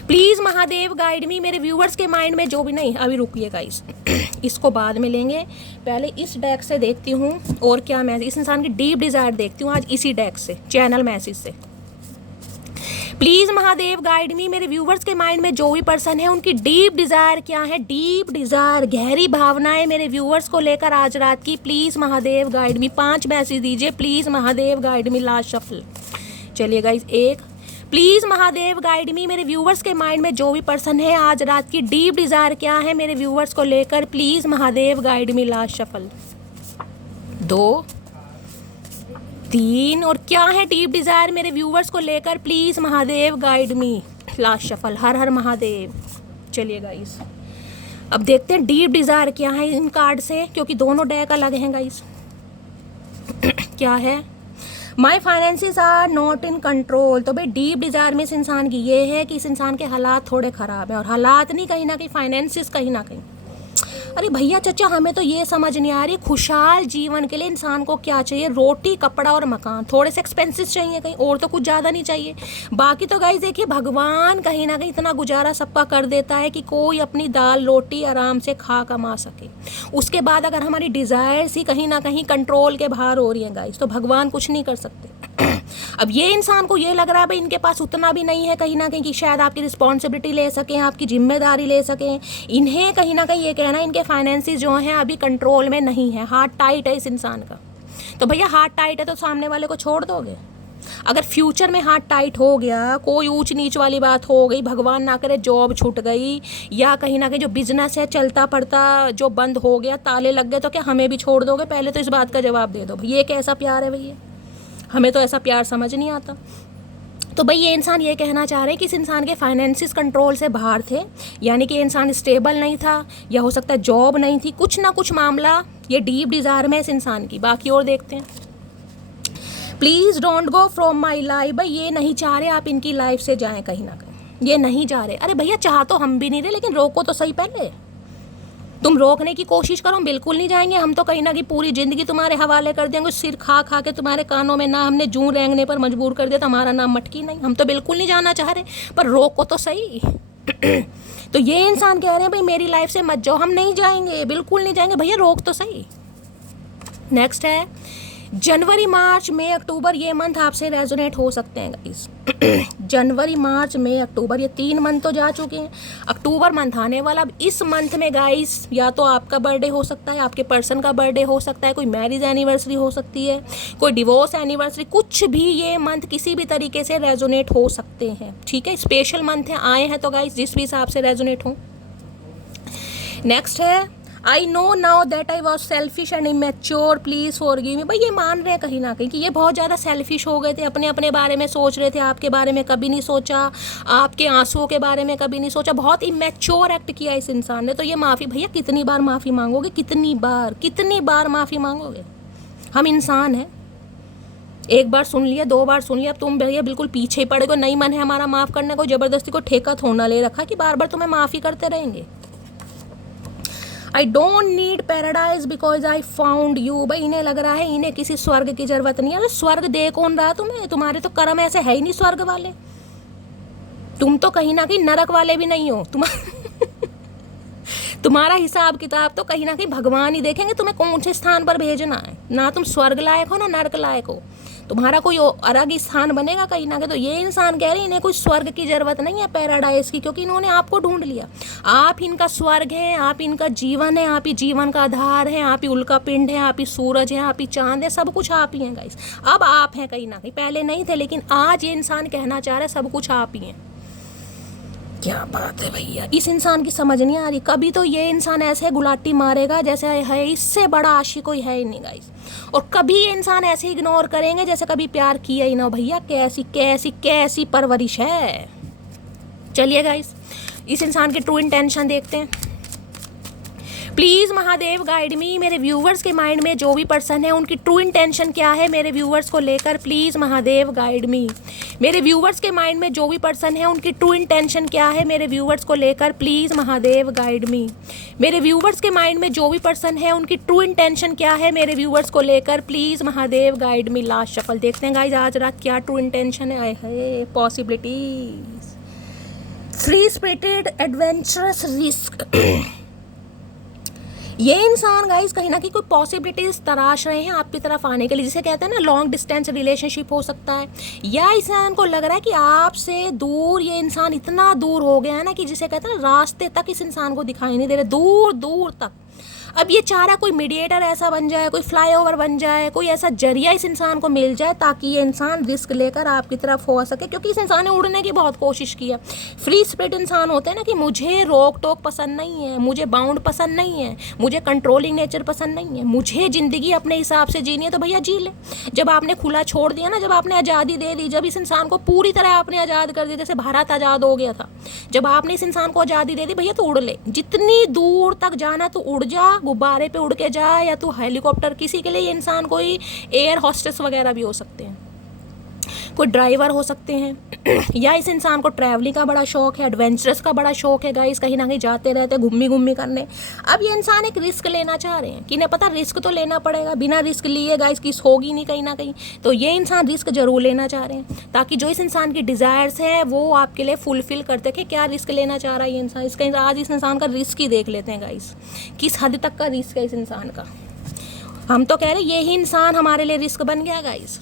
प्लीज़ महादेव गाइड मी, मेरे व्यूवर्स के माइंड में जो भी, नहीं अभी रुकिए गाइस, इसको बाद में लेंगे, पहले इस डेक से देखती हूँ और क्या मैसेज, इस इंसान की डीप डिज़ायर देखती हूँ आज इसी डेक से, चैनल मैसेज से। प्लीज़ महादेव गाइड मी, मेरे व्यूवर्स के माइंड में जो भी पर्सन है उनकी डीप डिज़ायर क्या है, डीप डिज़ायर, गहरी भावनाएं मेरे व्यूवर्स को लेकर आज रात की। Please Mahadev guide me, 5 message दीजिए, please Mahadev guide me, last shuffle. चलिए guys, 1, please Mahadev guide me, मेरे व्यूवर्स के माइंड में जो भी पर्सन है आज रात की डीप डिज़ायर क्या है मेरे व्यूवर्स को लेकर, please Mahadev guide me, last shuffle. 2, 3, और क्या है डीप डिज़ायर मेरे व्यूवर्स को लेकर, please Mahadev guide me, last shuffle. Har Har Mahadev. चलिए गाइस अब देखते हैं डीप डिज़ायर क्या है इन कार्ड से, क्योंकि दोनों डेक अलग हैं गाइस। क्या है, my finances are not in control. तो भाई डीप डिज़ायर में इस इंसान की ये है कि इस इंसान के हालात थोड़े ख़राब हैं, और हालात नहीं, कहीं ना कहीं फाइनेंसिस कहीं ना कहीं। अरे भैया चचा हमें तो ये समझ नहीं आ रही, खुशहाल जीवन के लिए इंसान को क्या चाहिए, रोटी कपड़ा और मकान, थोड़े से एक्सपेंसेस चाहिए कहीं, और तो कुछ ज़्यादा नहीं चाहिए। बाकी तो गाइस देखिए भगवान कहीं ना कहीं इतना गुजारा सबका कर देता है कि कोई अपनी दाल रोटी आराम से खा कमा सके। उसके बाद अगर हमारी डिज़ायर्स ही कहीं ना कहीं कंट्रोल के बाहर हो रही हैं गाइस, तो भगवान कुछ नहीं कर सकते। अब ये इंसान को ये लग रहा है भाई इनके पास उतना भी नहीं है कहीं ना कहीं कि शायद आपकी रिस्पॉन्सिबिलिटी ले सकें, आपकी जिम्मेदारी ले सकें। इन्हें कहीं ना कहीं ये कहना है इनके फाइनेंसिस जो हैं अभी कंट्रोल में नहीं है, हाथ टाइट है इस इंसान का। तो भैया हाथ टाइट है तो सामने वाले को छोड़ दोगे? अगर फ्यूचर में हाथ टाइट हो गया, कोई ऊंच नीच वाली बात हो गई, भगवान ना करे जॉब छूट गई, या कहीं ना कहीं जो बिजनेस है चलता पड़ता जो बंद हो गया, ताले लग गए, तो क्या हमें भी छोड़ दोगे? पहले तो इस बात का जवाब दे दो। ये कैसा प्यार है भैया, हमें तो ऐसा प्यार समझ नहीं आता। तो भाई ये इंसान ये कहना चाह रहे हैं कि इस इंसान के फाइनेंसिस कंट्रोल से बाहर थे, यानी कि इंसान स्टेबल नहीं था, या हो सकता है जॉब नहीं थी, कुछ ना कुछ मामला ये डीप डिज़ायर में इस इंसान की। बाकी और देखते हैं। Please don't go from my life. भाई ये नहीं चाह रहे आप इनकी लाइफ से जाएं, कहीं ना कहीं ये नहीं चाह रहे। अरे भैया चाह तो हम भी नहीं रहे, लेकिन रोको तो सही पहले। तुम रोकने की कोशिश करो, हम बिल्कुल नहीं जाएंगे। हम तो कहीं ना कहीं पूरी ज़िंदगी तुम्हारे हवाले कर देंगे, सिर खा खा के तुम्हारे कानों में ना हमने जूं रेंगने पर मजबूर कर दिया तो हमारा नाम मटकी नहीं। हम तो बिल्कुल नहीं जाना चाह रहे, पर रोको तो सही। तो ये इंसान कह रहे हैं भाई मेरी लाइफ से मत जाओ, हम नहीं जाएंगे, बिल्कुल नहीं जाएंगे। भैया रोक तो सही। नेक्स्ट है जनवरी मार्च मई अक्टूबर। ये मंथ आपसे रेजोनेट हो सकते हैं गाइस। जनवरी मार्च मई अक्टूबर, ये 3 मंथ तो जा चुके हैं, अक्टूबर मंथ आने वाला। अब इस मंथ में गाइस या तो आपका बर्थडे हो सकता है, आपके पर्सन का बर्थडे हो सकता है, कोई मैरिज एनिवर्सरी हो सकती है, कोई डिवोर्स एनिवर्सरी, कुछ भी ये मंथ किसी भी तरीके से रेजोनेट हो सकते हैं। ठीक है, स्पेशल मंथ है, आए हैं तो गाइस जिस भी हिसाब से रेजोनेट हो। नेक्स्ट है I no now that I was selfish and immature, please forgive मी। भाई ये मान रहे हैं कहीं ना कहीं कि ये बहुत ज़्यादा सेल्फिश हो गए थे, अपने अपने बारे में सोच रहे थे, आपके बारे में कभी नहीं सोचा, आपके आंसुओं के बारे में कभी नहीं सोचा, बहुत इमेच्योर एक्ट किया इस इंसान ने। तो ये माफ़ी, भैया कितनी बार माफ़ी मांगोगे, कितनी बार माफ़ी मांगोगे? हम इंसान हैं, एक बार सुन लिया, 2 बार सुन लिया, अब तुम भैया बिल्कुल पीछे ही पड़े हो। नहीं मन है हमारा माफ़ करने को, ज़बरदस्ती को ठेका थोड़ा ले रखा कि बार बार तुम्हें माफ़ी करते रहेंगे। I don't need paradise because I found you. भाई इन्हें लग रहा है इन्हें किसी स्वर्ग की जरूरत नहीं है। अरे स्वर्ग दे कौन रहा तुम्हें? तुम्हारे तो कर्म ऐसे है ही नहीं स्वर्ग वाले। तुम तो कहीं ना कहीं नरक वाले भी नहीं हो। तुम्हारा हिसाब किताब तो कहीं ना कहीं भगवान ही देखेंगे तुम्हें कौन से स्थान पर भेजना है। ना तुम स्वर्ग लायक हो ना नरक लायक हो, तुम्हारा कोई अलग ही स्थान बनेगा कहीं ना कहीं। तो ये इंसान कह रहे हैं इन्हें कोई स्वर्ग की जरूरत नहीं है पैराडाइज की, क्योंकि इन्होंने आपको ढूंढ लिया। आप इनका स्वर्ग हैं, आप इनका जीवन है, आप ही जीवन का आधार है, आप ही उल्का पिंड है, आप ही सूरज है, आप ही चांद है, सब कुछ आप ही हैं गाइस। अब आप हैं कहीं ना कहीं, पहले नहीं थे लेकिन आज ये इंसान कहना चाह रहा है सब कुछ आप ही हैं। क्या बात है भैया, इस इंसान की समझ नहीं आ रही। कभी तो ये इंसान ऐसे गुलाटी मारेगा जैसे है इससे बड़ा आशिक कोई है ही नहीं गाइस, और कभी ये इंसान ऐसे इग्नोर करेंगे जैसे कभी प्यार किया ही ना हो। भैया कैसी कैसी कैसी परवरिश है। चलिए गाइस इस इंसान के ट्रू इंटेंशन देखते हैं। Please Mahadev guide me. मेरे व्यूवर्स के माइंड में जो भी पर्सन है उनकी ट्रू इंटेंशन क्या है मेरे व्यूवर्स को लेकर, प्लीज़ महादेव गाइड मी। मेरे व्यूवर्स के माइंड में जो भी पर्सन है उनकी ट्रू इंटेंशन क्या है मेरे व्यूवर्स को लेकर, प्लीज़ महादेव गाइड मी। मेरे व्यूवर्स के माइंड में जो भी पर्सन है उनकी ट्रू इंटेंशन क्या है मेरे व्यूवर्स को लेकर, please Mahadev guide me. Last shuffle देखते हैं गाइज आज रात क्या ट्रू इंटेंशन है। Possibilities, free spirited, adventurous, risk. ये इंसान गाइस कहीं ना कहीं कोई पॉसिबिलिटीज तराश रहे हैं आपकी तरफ आने के लिए, जिसे कहते हैं ना लॉन्ग डिस्टेंस रिलेशनशिप हो सकता है, या इंसान को लग रहा है कि आपसे दूर ये इंसान इतना दूर हो गया है ना कि जिसे कहते हैं ना रास्ते तक इस इंसान को दिखाई नहीं दे रहे, दूर दूर तक। अब ये चाह रहा कोई मीडिएटर ऐसा बन जाए, कोई फ्लाईओवर बन जाए, कोई ऐसा जरिया इस इंसान को मिल जाए ताकि ये इंसान रिस्क लेकर आपकी तरफ हो सके, क्योंकि इस इंसान ने उड़ने की बहुत कोशिश की है। फ्री स्पिरिट इंसान होते हैं ना कि मुझे रोक टोक पसंद नहीं है, मुझे बाउंड पसंद नहीं है, मुझे कंट्रोलिंग नेचर पसंद नहीं है, मुझे ज़िंदगी अपने हिसाब से जीनी है तो भैया जी ले। जब आपने खुला छोड़ दिया ना, जब आपने आज़ादी दे दी, जब इस इंसान को पूरी तरह आपने आज़ाद कर दिया, जैसे भारत आज़ाद हो गया था, जब आपने इस इंसान को आज़ादी दे दी भैया तो उड़ ले, जितनी दूर तक जाना तो उड़ जा, गुब्बारे पे उड़ के जा, या तो हेलीकॉप्टर। किसी के लिए ये इंसान कोई एयर होस्टेस वगैरह भी हो सकते हैं, कोई ड्राइवर हो सकते हैं, या इस इंसान को ट्रैवलिंग का बड़ा शौक है, एडवेंचरस का बड़ा शौक है गाइस, कहीं ना कहीं जाते रहते घूमी घूमी करने। अब ये इंसान एक रिस्क लेना चाह रहे हैं कि इन्हें पता रिस्क तो लेना पड़ेगा, बिना रिस्क लिए गाइस किस होगी नहीं कहीं ना कहीं। तो ये इंसान रिस्क जरूर लेना चाह रहे हैं ताकि जो इस इंसान की डिज़ायर्स है वो आपके लिए फुलफिल करते कि क्या रिस्क लेना चाह रहा है ये इंसान। इसका आज इस इंसान का रिस्क ही देख लेते हैं गाइस, किस हद तक का रिस्क है इस इंसान का। हम तो कह रहे हैं यही इंसान हमारे लिए रिस्क बन गया गाइस।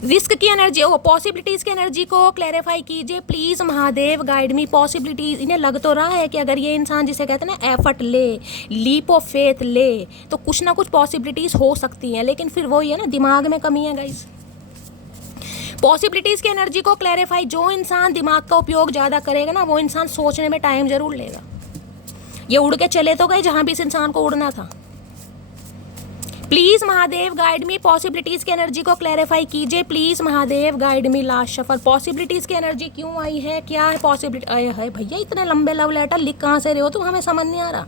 रिस्क की एनर्जी, पॉसिबिलिटीज़ की एनर्जी को क्लैरिफाई कीजिए please Mahadev guide me. Possibilities, इन्हें लग तो रहा है कि अगर ये इंसान जिसे कहते हैं ना एफर्ट ले, लीप ऑफ फेथ ले, तो कुछ ना कुछ पॉसिबिलिटीज़ हो सकती हैं, लेकिन फिर वही है ना दिमाग में कमी है गाइस। पॉसिबिलिटीज़ की एनर्जी को क्लैरिफाई, जो इंसान दिमाग का उपयोग ज़्यादा करेगा ना वो इंसान सोचने में टाइम ज़रूर लेगा। ये उड़ के चले तो गए जहाँ भी इस इंसान को उड़ना था। Please Mahadev guide me. Possibilities की एनर्जी को क्लैरिफाई कीजिए please Mahadev guide me. Last shuffle, possibilities की एनर्जी क्यों आई है, क्या है पॉसिबिलिटी। आए है भैया इतने लंबे लव लेटर लिख कहाँ से रहे हो तुम, हमें समझ नहीं आ रहा।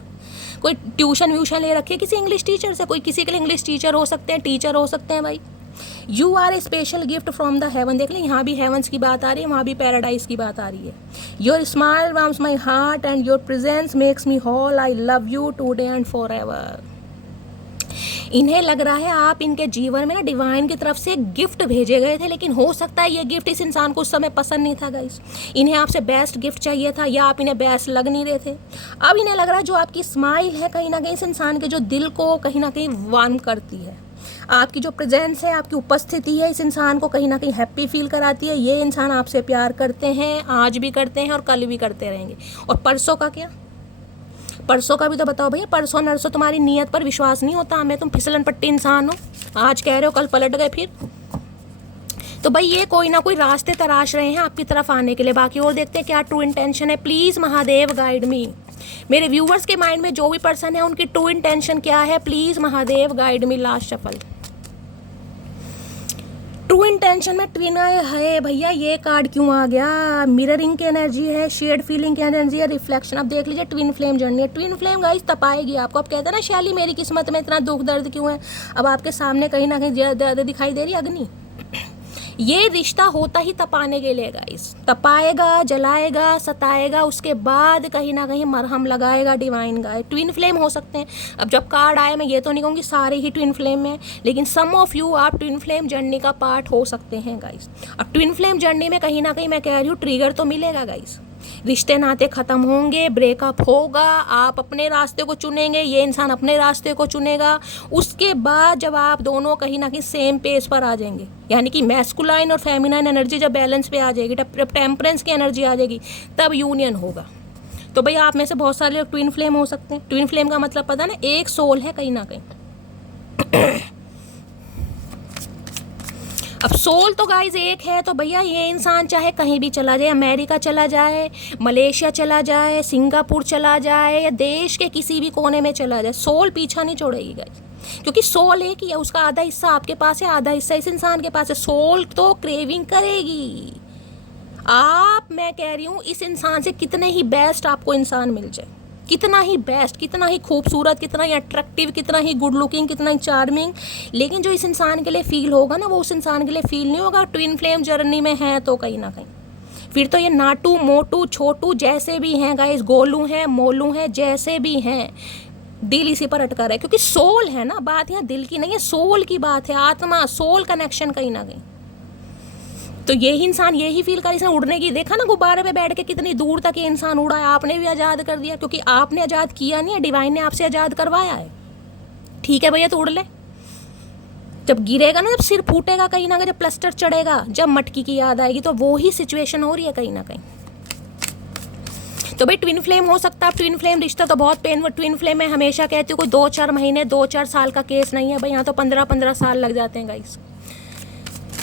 कोई ट्यूशन व्यूशन ले रखी है किसी इंग्लिश टीचर से, कोई किसी के लिए इंग्लिश टीचर हो सकते हैं, टीचर हो सकते हैं भाई। You are a special gift from the heaven. देख लें यहाँ भी हेवंस की बात आ रही है, वहाँ भी पैराडाइज की बात आ रही है। Your smile warms my heart and your presence makes me whole. I love you today and forever. इन्हें लग रहा है आप इनके जीवन में ना डिवाइन की तरफ से गिफ्ट भेजे गए थे, लेकिन हो सकता है ये गिफ्ट इस इंसान को उस समय पसंद नहीं था गाइस। इन्हें आपसे बेस्ट गिफ्ट चाहिए था, या आप इन्हें बेस्ट लग नहीं रहे थे। अब इन्हें लग रहा है जो आपकी स्माइल है कहीं ना कहीं इस इंसान के जो दिल को कहीं ना कहीं वार्म करती है। आपकी जो प्रेजेंस है, आपकी उपस्थिति है इस इंसान को कहीं ना कहीं हैप्पी फील कराती है। ये इंसान आपसे प्यार करते हैं, आज भी करते हैं और कल भी करते रहेंगे। और परसों का क्या, परसों का भी तो बताओ भैया। परसों नरसों तुम्हारी नीयत पर विश्वास नहीं होता हमें, तुम फिसलन पट्टी इंसान हो, आज कह रहे हो कल पलट गए फिर। तो भाई ये कोई ना कोई रास्ते तराश रहे हैं आपकी तरफ आने के लिए। बाकी और देखते हैं क्या ट्रू इंटेंशन है। Please Mahadev guide me. मेरे व्यूवर्स के माइंड में जो भी पर्सन है उनकी ट्रू इंटेंशन क्या है, please Mahadev guide me. Last shuffle, true intention में ट्विन आए है भैया, ये कार्ड क्यों आ गया? मिररिंग की एनर्जी है, शेयर्ड फीलिंग की एनर्जी है, रिफ्लेक्शन। अब देख लीजिए ट्विन फ्लेम जर्नी है। ट्विन फ्लेम गाइस तपाएगी आपको। अब कहते हैं ना शैली मेरी किस्मत में इतना दुख दर्द क्यों है, अब आपके सामने कहीं ना कहीं दिखाई दे रही अग्नि। ये रिश्ता होता ही तपाने के लिए गाइस, तपाएगा, जलाएगा, सताएगा, उसके बाद कहीं ना कहीं मरहम लगाएगा डिवाइन गाइस। ट्विन फ्लेम हो सकते हैं। अब जब कार्ड आए, मैं ये तो नहीं कहूँगी सारे ही ट्विन फ्लेम में, लेकिन सम ऑफ यू आप ट्विन फ्लेम जर्नी का पार्ट हो सकते हैं गाइस। अब ट्विन फ्लेम जर्नी में कहीं ना कहीं मैं कह रही हूँ ट्रिगर तो मिलेगा गाइस। रिश्ते नाते ख़त्म होंगे, ब्रेकअप होगा, आप अपने रास्ते को चुनेंगे, ये इंसान अपने रास्ते को चुनेगा। उसके बाद जब आप दोनों कहीं ना कहीं सेम पेज पर आ जाएंगे, यानी कि मैस्कुलाइन और फेमिनाइन एनर्जी जब बैलेंस पे आ जाएगी, जब टेम्परेंस की एनर्जी आ जाएगी, तब यूनियन होगा। तो भैया आप में से बहुत सारे लोग ट्विन फ्लेम हो सकते हैं। ट्विन फ्लेम का मतलब पता ना, एक सोल है कहीं ना कहीं। अब सोल तो गाइज एक है, तो भैया ये इंसान चाहे कहीं भी चला जाए, अमेरिका चला जाए, मलेशिया चला जाए, सिंगापुर चला जाए, या देश के किसी भी कोने में चला जाए, सोल पीछा नहीं छोड़ेगी गाइज। क्योंकि सोल एक ही है, उसका आधा हिस्सा आपके पास है, आधा हिस्सा इस इंसान के पास है। सोल तो क्रेविंग करेगी। आप, मैं कह रही हूँ, इस इंसान से कितने ही बेस्ट आपको इंसान मिल जाए, कितना ही बेस्ट, कितना ही खूबसूरत, कितना ही अट्रैक्टिव, कितना ही गुड लुकिंग, कितना ही चार्मिंग, लेकिन जो इस इंसान के लिए फील होगा ना, वो उस इंसान के लिए फील नहीं होगा। ट्विन फ्लेम जर्नी में है तो कहीं ना कहीं फिर तो ये नाटू मोटू छोटू जैसे भी हैं गाइस, गोलू हैं, मोलू हैं, जैसे भी हैं, दिल इसी पर अटका रहा है। क्योंकि सोल है ना, बात यहाँ दिल की नहीं है, सोल की बात है, आत्मा, सोल कनेक्शन कहीं ना कहीं। तो यही इंसान यही फील कर, इसने उड़ने की, देखा ना गुब्बारे पे बैठ के कितनी दूर तक ये इंसान उड़ा है। आपने भी आज़ाद कर दिया, क्योंकि आपने आज़ाद किया नहीं है, डिवाइन ने आपसे आज़ाद करवाया है। ठीक है भैया, तो उड़ ले। जब गिरेगा ना, जब सिर फूटेगा कहीं ना कहीं, जब प्लास्टर चढ़ेगा, जब मटकी की याद आएगी, तो वो ही सिचुएशन हो रही है कहीं ना कहीं। तो भाई ट्विन फ्लेम हो सकता है। ट्विन फ्लेम रिश्ता तो बहुत पेन, ट्विन फ्लेम में हमेशा कहती हूँ कोई 2-4 महीने 2-4 साल का केस नहीं है भाई, यहाँ तो 15-15 साल लग जाते हैं गाइस।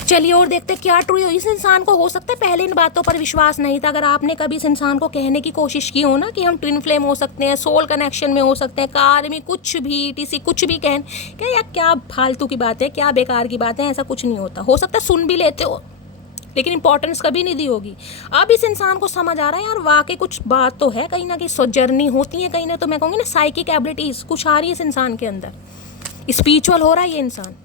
चलिए और देखते हैं क्या ट्रू। इस इंसान को हो सकता है पहले इन बातों पर विश्वास नहीं था। अगर आपने कभी इस इंसान को कहने की कोशिश की हो ना कि हम ट्विन फ्लेम हो सकते हैं, सोल कनेक्शन में हो सकते हैं, कार में कुछ भी, टीसी कुछ भी कहन, क्या यार क्या फालतू की बात है, क्या बेकार की बात है, ऐसा कुछ नहीं होता। हो सकता है सुन भी लेते हो, लेकिन इंपॉर्टेंस कभी नहीं दी होगी। अब इस इंसान को समझ आ रहा है यार वाकई कुछ बात तो है, कहीं ना कहीं जर्नी होती है, कहीं ना, तो मैं कहूँगी ना साइकिक एबिलिटीज़ कुछ आ रही है इस इंसान के अंदर, स्पिरिचुअल हो रहा है ये इंसान।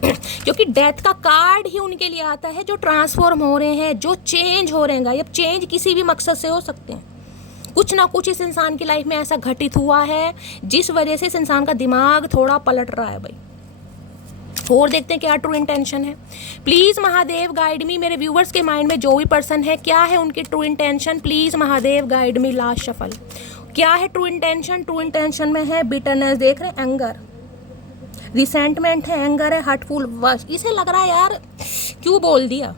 क्योंकि डेथ का कार्ड ही उनके लिए आता है जो ट्रांसफॉर्म हो रहे हैं, जो चेंज हो रहे हैं। अब चेंज किसी भी मकसद से हो सकते हैं, कुछ ना कुछ इस इंसान की लाइफ में ऐसा घटित हुआ है जिस वजह से इस इंसान का दिमाग थोड़ा पलट रहा है भाई। और देखते हैं क्या ट्रू इंटेंशन है। प्लीज़ महादेव गाइड मी, मेरे व्यूवर्स के माइंड में जो भी पर्सन है, क्या है उनकी true intention, please Mahadev guide me. Last shuffle, क्या है ट्रू इंटेंशन? ट्रू इंटेंशन में है बिटरनेस, देख रहे हैं, एंगर, रिसेंटमेंट है, एंगर है, हर्टफुल वश। इसे लग रहा है यार क्यों बोल दिया,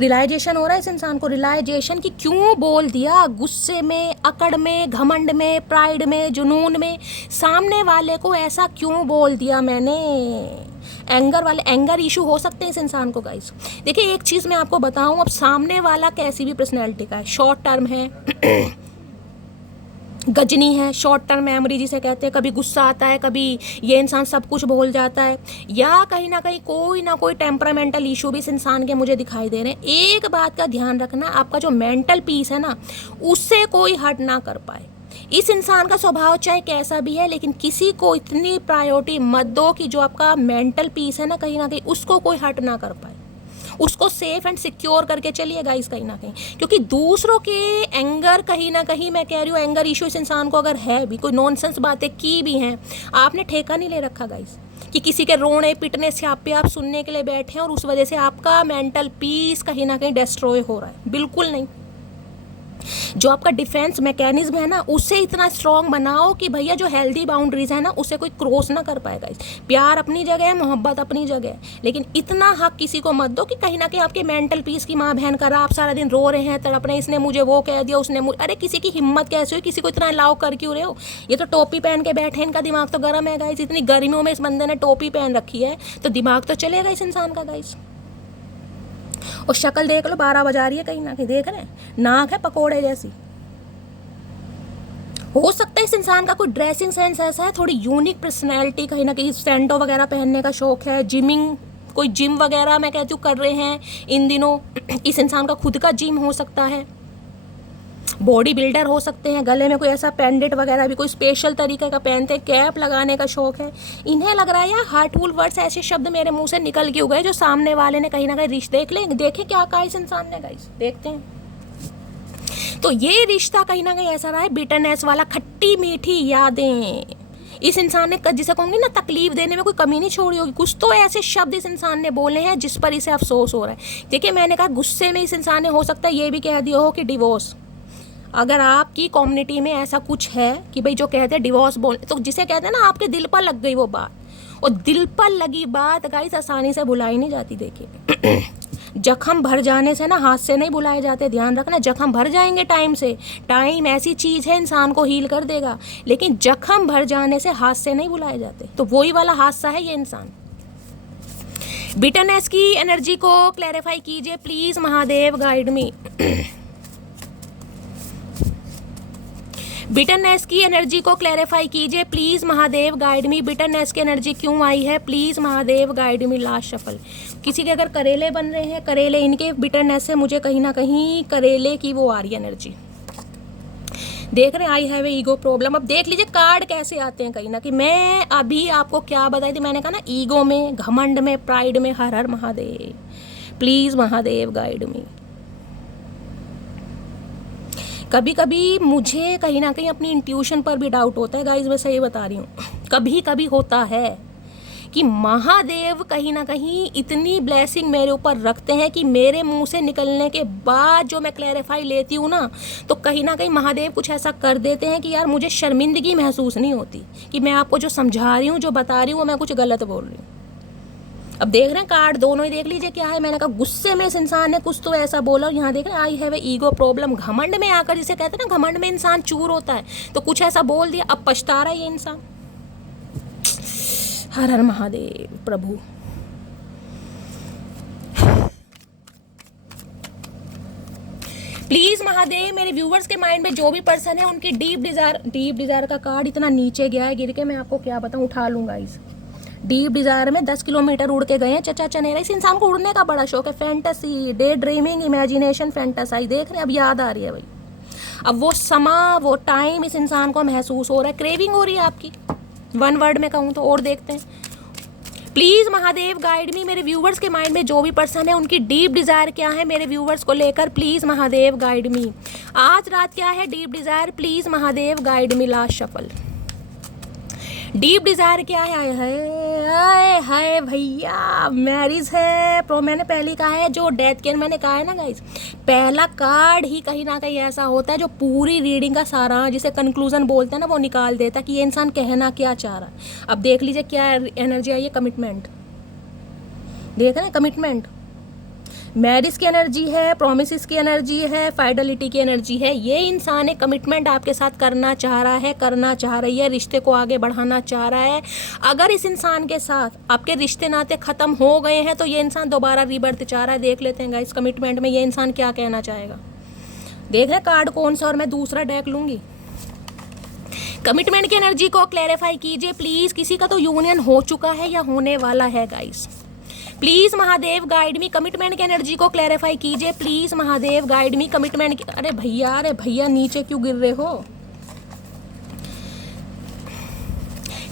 रियलाइजेशन हो रहा है इस इंसान को, रियलाइजेशन की क्यों बोल दिया, गुस्से में, अकड़ में, घमंड में, प्राइड में, जुनून में, सामने वाले को ऐसा क्यों बोल दिया मैंने। एंगर वाले, एंगर इशू हो सकते हैं इस इंसान को गाइस। देखिए एक चीज़ मैं आपको बताऊं, अब सामने वाला कैसी भी पर्सनैलिटी का है, शॉर्ट टर्म है, गजनी है, शॉर्ट टर्म मेमोरी जिसे कहते हैं, कभी गुस्सा आता है, कभी ये इंसान सब कुछ भूल जाता है, या कहीं ना कोई टेम्परामेंटल इशू भी इस इंसान के मुझे दिखाई दे रहे हैं। एक बात का ध्यान रखना, आपका जो मेंटल पीस है ना, उससे कोई हट ना कर पाए। इस इंसान का स्वभाव चाहे कैसा भी है, लेकिन किसी को इतनी प्रायोरिटी मत दो कि जो आपका मेंटल पीस है ना कहीं उसको कोई हट ना कर पाए। उसको सेफ एंड सिक्योर करके चलिए गाइस कहीं ना कहीं, क्योंकि दूसरों के एंगर कहीं ना कहीं, मैं कह रही हूँ एंगर इशू इस इंसान को अगर है भी, कोई नॉनसेंस बातें की भी हैं, आपने ठेका नहीं ले रखा गाइस कि किसी के रोने पिटने से आप सुनने के लिए बैठे हैं और उस वजह से आपका मेंटल पीस कहीं ना कहीं डिस्ट्रॉय हो रहा है। बिल्कुल नहीं। जो आपका डिफेंस मैकेनिज्म है ना, उसे इतना स्ट्रॉन्ग बनाओ कि भैया जो हेल्दी बाउंड्रीज है ना, उसे कोई क्रॉस ना कर पाएगा। प्यार अपनी जगह है, मोहब्बत अपनी जगह है, लेकिन इतना हक किसी को मत दो कि कहीं ना कहीं आपके मेंटल पीस की माँ बहन करा, आप सारा दिन रो रहे हैं, तड़प रहे हैं, इसने मुझे वो कह दिया, उसने मुझे, अरे किसी की हिम्मत कैसे हुई, किसी को इतना अलाउ कर क्यों रहे हो। ये तो टोपी पहन के बैठे हैं, इनका दिमाग तो गर्म है गाइस। इतनी गर्मियों में इस बंदे ने टोपी पहन रखी है, तो दिमाग तो चलेगा इस इंसान का गाइस। और शक्ल देख लो, 12 बजा रही है कहीं ना कहीं, देख रहे हैं, नाक है पकोड़े जैसी। हो सकता है इस इंसान का कोई ड्रेसिंग सेंस ऐसा है, थोड़ी यूनिक पर्सनैलिटी, कहीं ना कहीं सेंटो वगैरह पहनने का शौक है, जिमिंग, कोई जिम वगैरह मैं कहती हूँ कर रहे हैं इन दिनों। इस इंसान का खुद का जिम हो सकता है, बॉडी बिल्डर हो सकते हैं, गले में कोई ऐसा पेंडेंट वगैरह भी कोई स्पेशल तरीके का पहनते हैं, कैप लगाने का शौक है। इन्हें लग रहा है यार हार्टफुल वर्ड्स, ऐसे शब्द मेरे मुंह से निकल क्यों गए जो सामने वाले ने कहीं ना कहीं रिश्ते देख लें, देखे क्या कहा इस इंसान ने गाइस, देखते हैं। तो ये रिश्ता कहीं ना कहीं ऐसा रहा है बिटरनेस वाला, खट्टी मीठी यादें। इस इंसान ने जिसे कहूँगी ना तकलीफ देने में कोई कमी नहीं छोड़ी होगी, कुछ तो ऐसे शब्द इस इंसान ने बोले हैं जिस पर इसे अफसोस हो रहा है। देखिए मैंने कहा गुस्से में इस इंसान ने हो सकता है ये भी कह दिया हो कि डिवोर्स। अगर आपकी कम्युनिटी में ऐसा कुछ है कि भाई जो कहते हैं डिवोर्स बोल, तो जिसे कहते हैं ना आपके दिल पर लग गई वो बात, और दिल पर लगी बात गाइस आसानी से भुलाई नहीं जाती। देखिए जख्म भर जाने से ना हाथ से नहीं भुलाए जाते, ध्यान रखना। जख्म भर जाएंगे टाइम से, टाइम ऐसी चीज़ है इंसान को हील कर देगा, लेकिन जख्म भर जाने से हाथ से नहीं भुलाए जाते। तो वही वाला हादसा है ये इंसान। बिटरनेस की एनर्जी को क्लैरिफाई कीजिए please Mahadev, guide me. Bitterness की एनर्जी को क्लैरिफाई कीजिए please Mahadev, guide me. Bitterness की एनर्जी क्यों आई है please Mahadev, guide me. Last shuffle. किसी के अगर करेले बन रहे हैं, करेले इनके बिटरनेस से मुझे कहीं ना कहीं करेले की वो आ रही है एनर्जी, देख रहे हैं। I have a ego problem. अब देख लीजिए कार्ड कैसे आते हैं कहीं ना कहीं। मैं अभी आपको क्या बताई थी, मैंने कहा ना ईगो में, घमंड में, प्राइड में, Har Har Mahadev, please Mahadev guide me. कभी कभी मुझे कहीं ना कहीं अपनी इंट्यूशन पर भी डाउट होता है गाइज, मैं सही बता रही हूँ। कभी कभी होता है कि महादेव कहीं ना कहीं इतनी ब्लेसिंग मेरे ऊपर रखते हैं कि मेरे मुंह से निकलने के बाद जो मैं क्लैरिफाई लेती हूँ ना, तो कहीं ना कहीं महादेव कुछ ऐसा कर देते हैं कि यार मुझे शर्मिंदगी महसूस नहीं होती कि मैं आपको जो समझा रही हूँ, जो बता रही हूँ, वो मैं कुछ गलत बोल रही हूँ। अब देख रहे हैं कार्ड दोनों ही, देख लीजिए क्या है। मैंने कहा गुस्से में इस इंसान ने कुछ तो ऐसा बोला, और यहाँ देख रहे हैं I have a ego problem. घमंड में आकर, जिसे कहते हैं ना घमंड में इंसान चूर होता है, तो कुछ ऐसा बोल दिया, अब पछता रहा है ये इंसान। हर हर महादेव प्रभु। प्लीज महादेव मेरे व्यूवर्स के माइंड में जो भी पर्सन है उनकी डीप डिजायर का कार्ड इतना नीचे गया है गिर के, मैं आपको क्या बताऊं, उठा लूंगा इस डीप डिजायर में 10 किलोमीटर उड़ के गए हैं चचा चनेरा। इस इंसान को उड़ने का बड़ा शौक है, फैंटेसी, डे ड्रीमिंग, इमेजिनेशन, फैंटेसाई। देख रहे हैं अब याद आ रही है भाई, अब वो समा, वो टाइम इस इंसान को महसूस हो रहा है, क्रेविंग हो रही है आपकी, वन वर्ड में कहूँ तो। और देखते हैं प्लीज महादेव गाइड मी। मेरे व्यूवर्स के माइंड में जो भी पर्सन है उनकी डीप डिजायर क्या है मेरे व्यूवर्स को लेकर, प्लीज महादेव गाइड मी। आज रात क्या है deep Dzire, please Mahadev guide me. Last shuffle. Deep Dzire क्या है हाय भैया, मैरिज है। प्रो मैंने पहले ही कहा है, जो डेथ केयर मैंने कहा है ना गाइस, पहला कार्ड ही कहीं ना कहीं ऐसा होता है जो पूरी रीडिंग का सारा, जिसे कंक्लूजन बोलते हैं ना, वो निकाल देता है कि ये इंसान कहना क्या चाह रहा है। अब देख लीजिए क्या एनर्जी आई है, कमिटमेंट। देख रहे हैं कमिटमेंट, मैरिज की एनर्जी है, प्रोमिस की एनर्जी है, फाइडेलिटी की एनर्जी है। ये इंसान एक कमिटमेंट आपके साथ करना चाह रहा है, करना चाह रही है, रिश्ते को आगे बढ़ाना चाह रहा है। अगर इस इंसान के साथ आपके रिश्ते नाते ख़त्म हो गए हैं तो ये इंसान दोबारा रीबर्थ चाह रहा है। देख लेते हैं गाइस कमिटमेंट में ये इंसान क्या कहना चाहेगा। देख रहे कार्ड कौन सा, और मैं दूसरा डेक लूँगी। कमिटमेंट की एनर्जी को क्लैरिफाई कीजिए प्लीज़। किसी का तो यूनियन हो चुका है या होने वाला है guys, please Mahadev guide me. Commitment की एनर्जी को क्लैरिफाई कीजिए please Mahadev guide me. Commitment की, अरे भैया नीचे क्यों गिर रहे हो।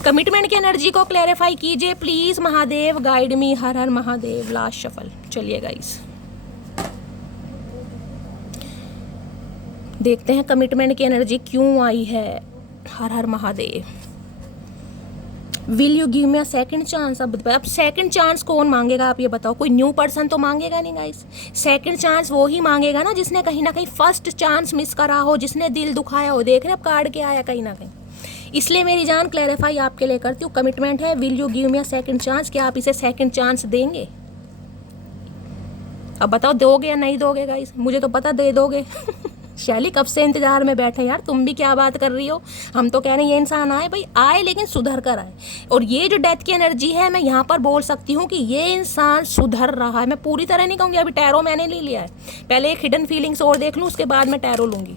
कमिटमेंट की एनर्जी को क्लैरिफाई कीजिए please Mahadev guide me. Har Har Mahadev. Last shuffle. चलिए गाइस देखते हैं कमिटमेंट की एनर्जी क्यों आई है। Har Har Mahadev. Will you give me a second chance. अब सेकंड चांस कौन मांगेगा आप ये बताओ, कोई न्यू पर्सन तो मांगेगा नहीं गाइस। सेकंड चांस वो ही मांगेगा ना जिसने कहीं ना कहीं फर्स्ट चांस मिस करा हो, जिसने दिल दुखाया हो। देख रहे अब कार्ड क्या आया कहीं ना कहीं, इसलिए मेरी जान क्लैरिफाई आपके लिए करती हूँ। कमिटमेंट है, will you give me a second chance, क्या आप इसे सेकंड चांस देंगे? अब बताओ दोगे या नहीं दोगे गाइस, मुझे तो पता दे दोगे। शैली कब से इंतजार में बैठे यार, तुम भी क्या बात कर रही हो। हम तो कह रहे हैं ये इंसान आए भाई, आए लेकिन सुधर कर आए। और ये जो डेथ की एनर्जी है, मैं यहाँ पर बोल सकती हूँ कि ये इंसान सुधर रहा है। मैं पूरी तरह नहीं कहूँगी, अभी टैरो मैंने नहीं लिया है, पहले एक हिडन फीलिंग्स और देख लूँ, उसके बाद मैं टैरो लूँगी।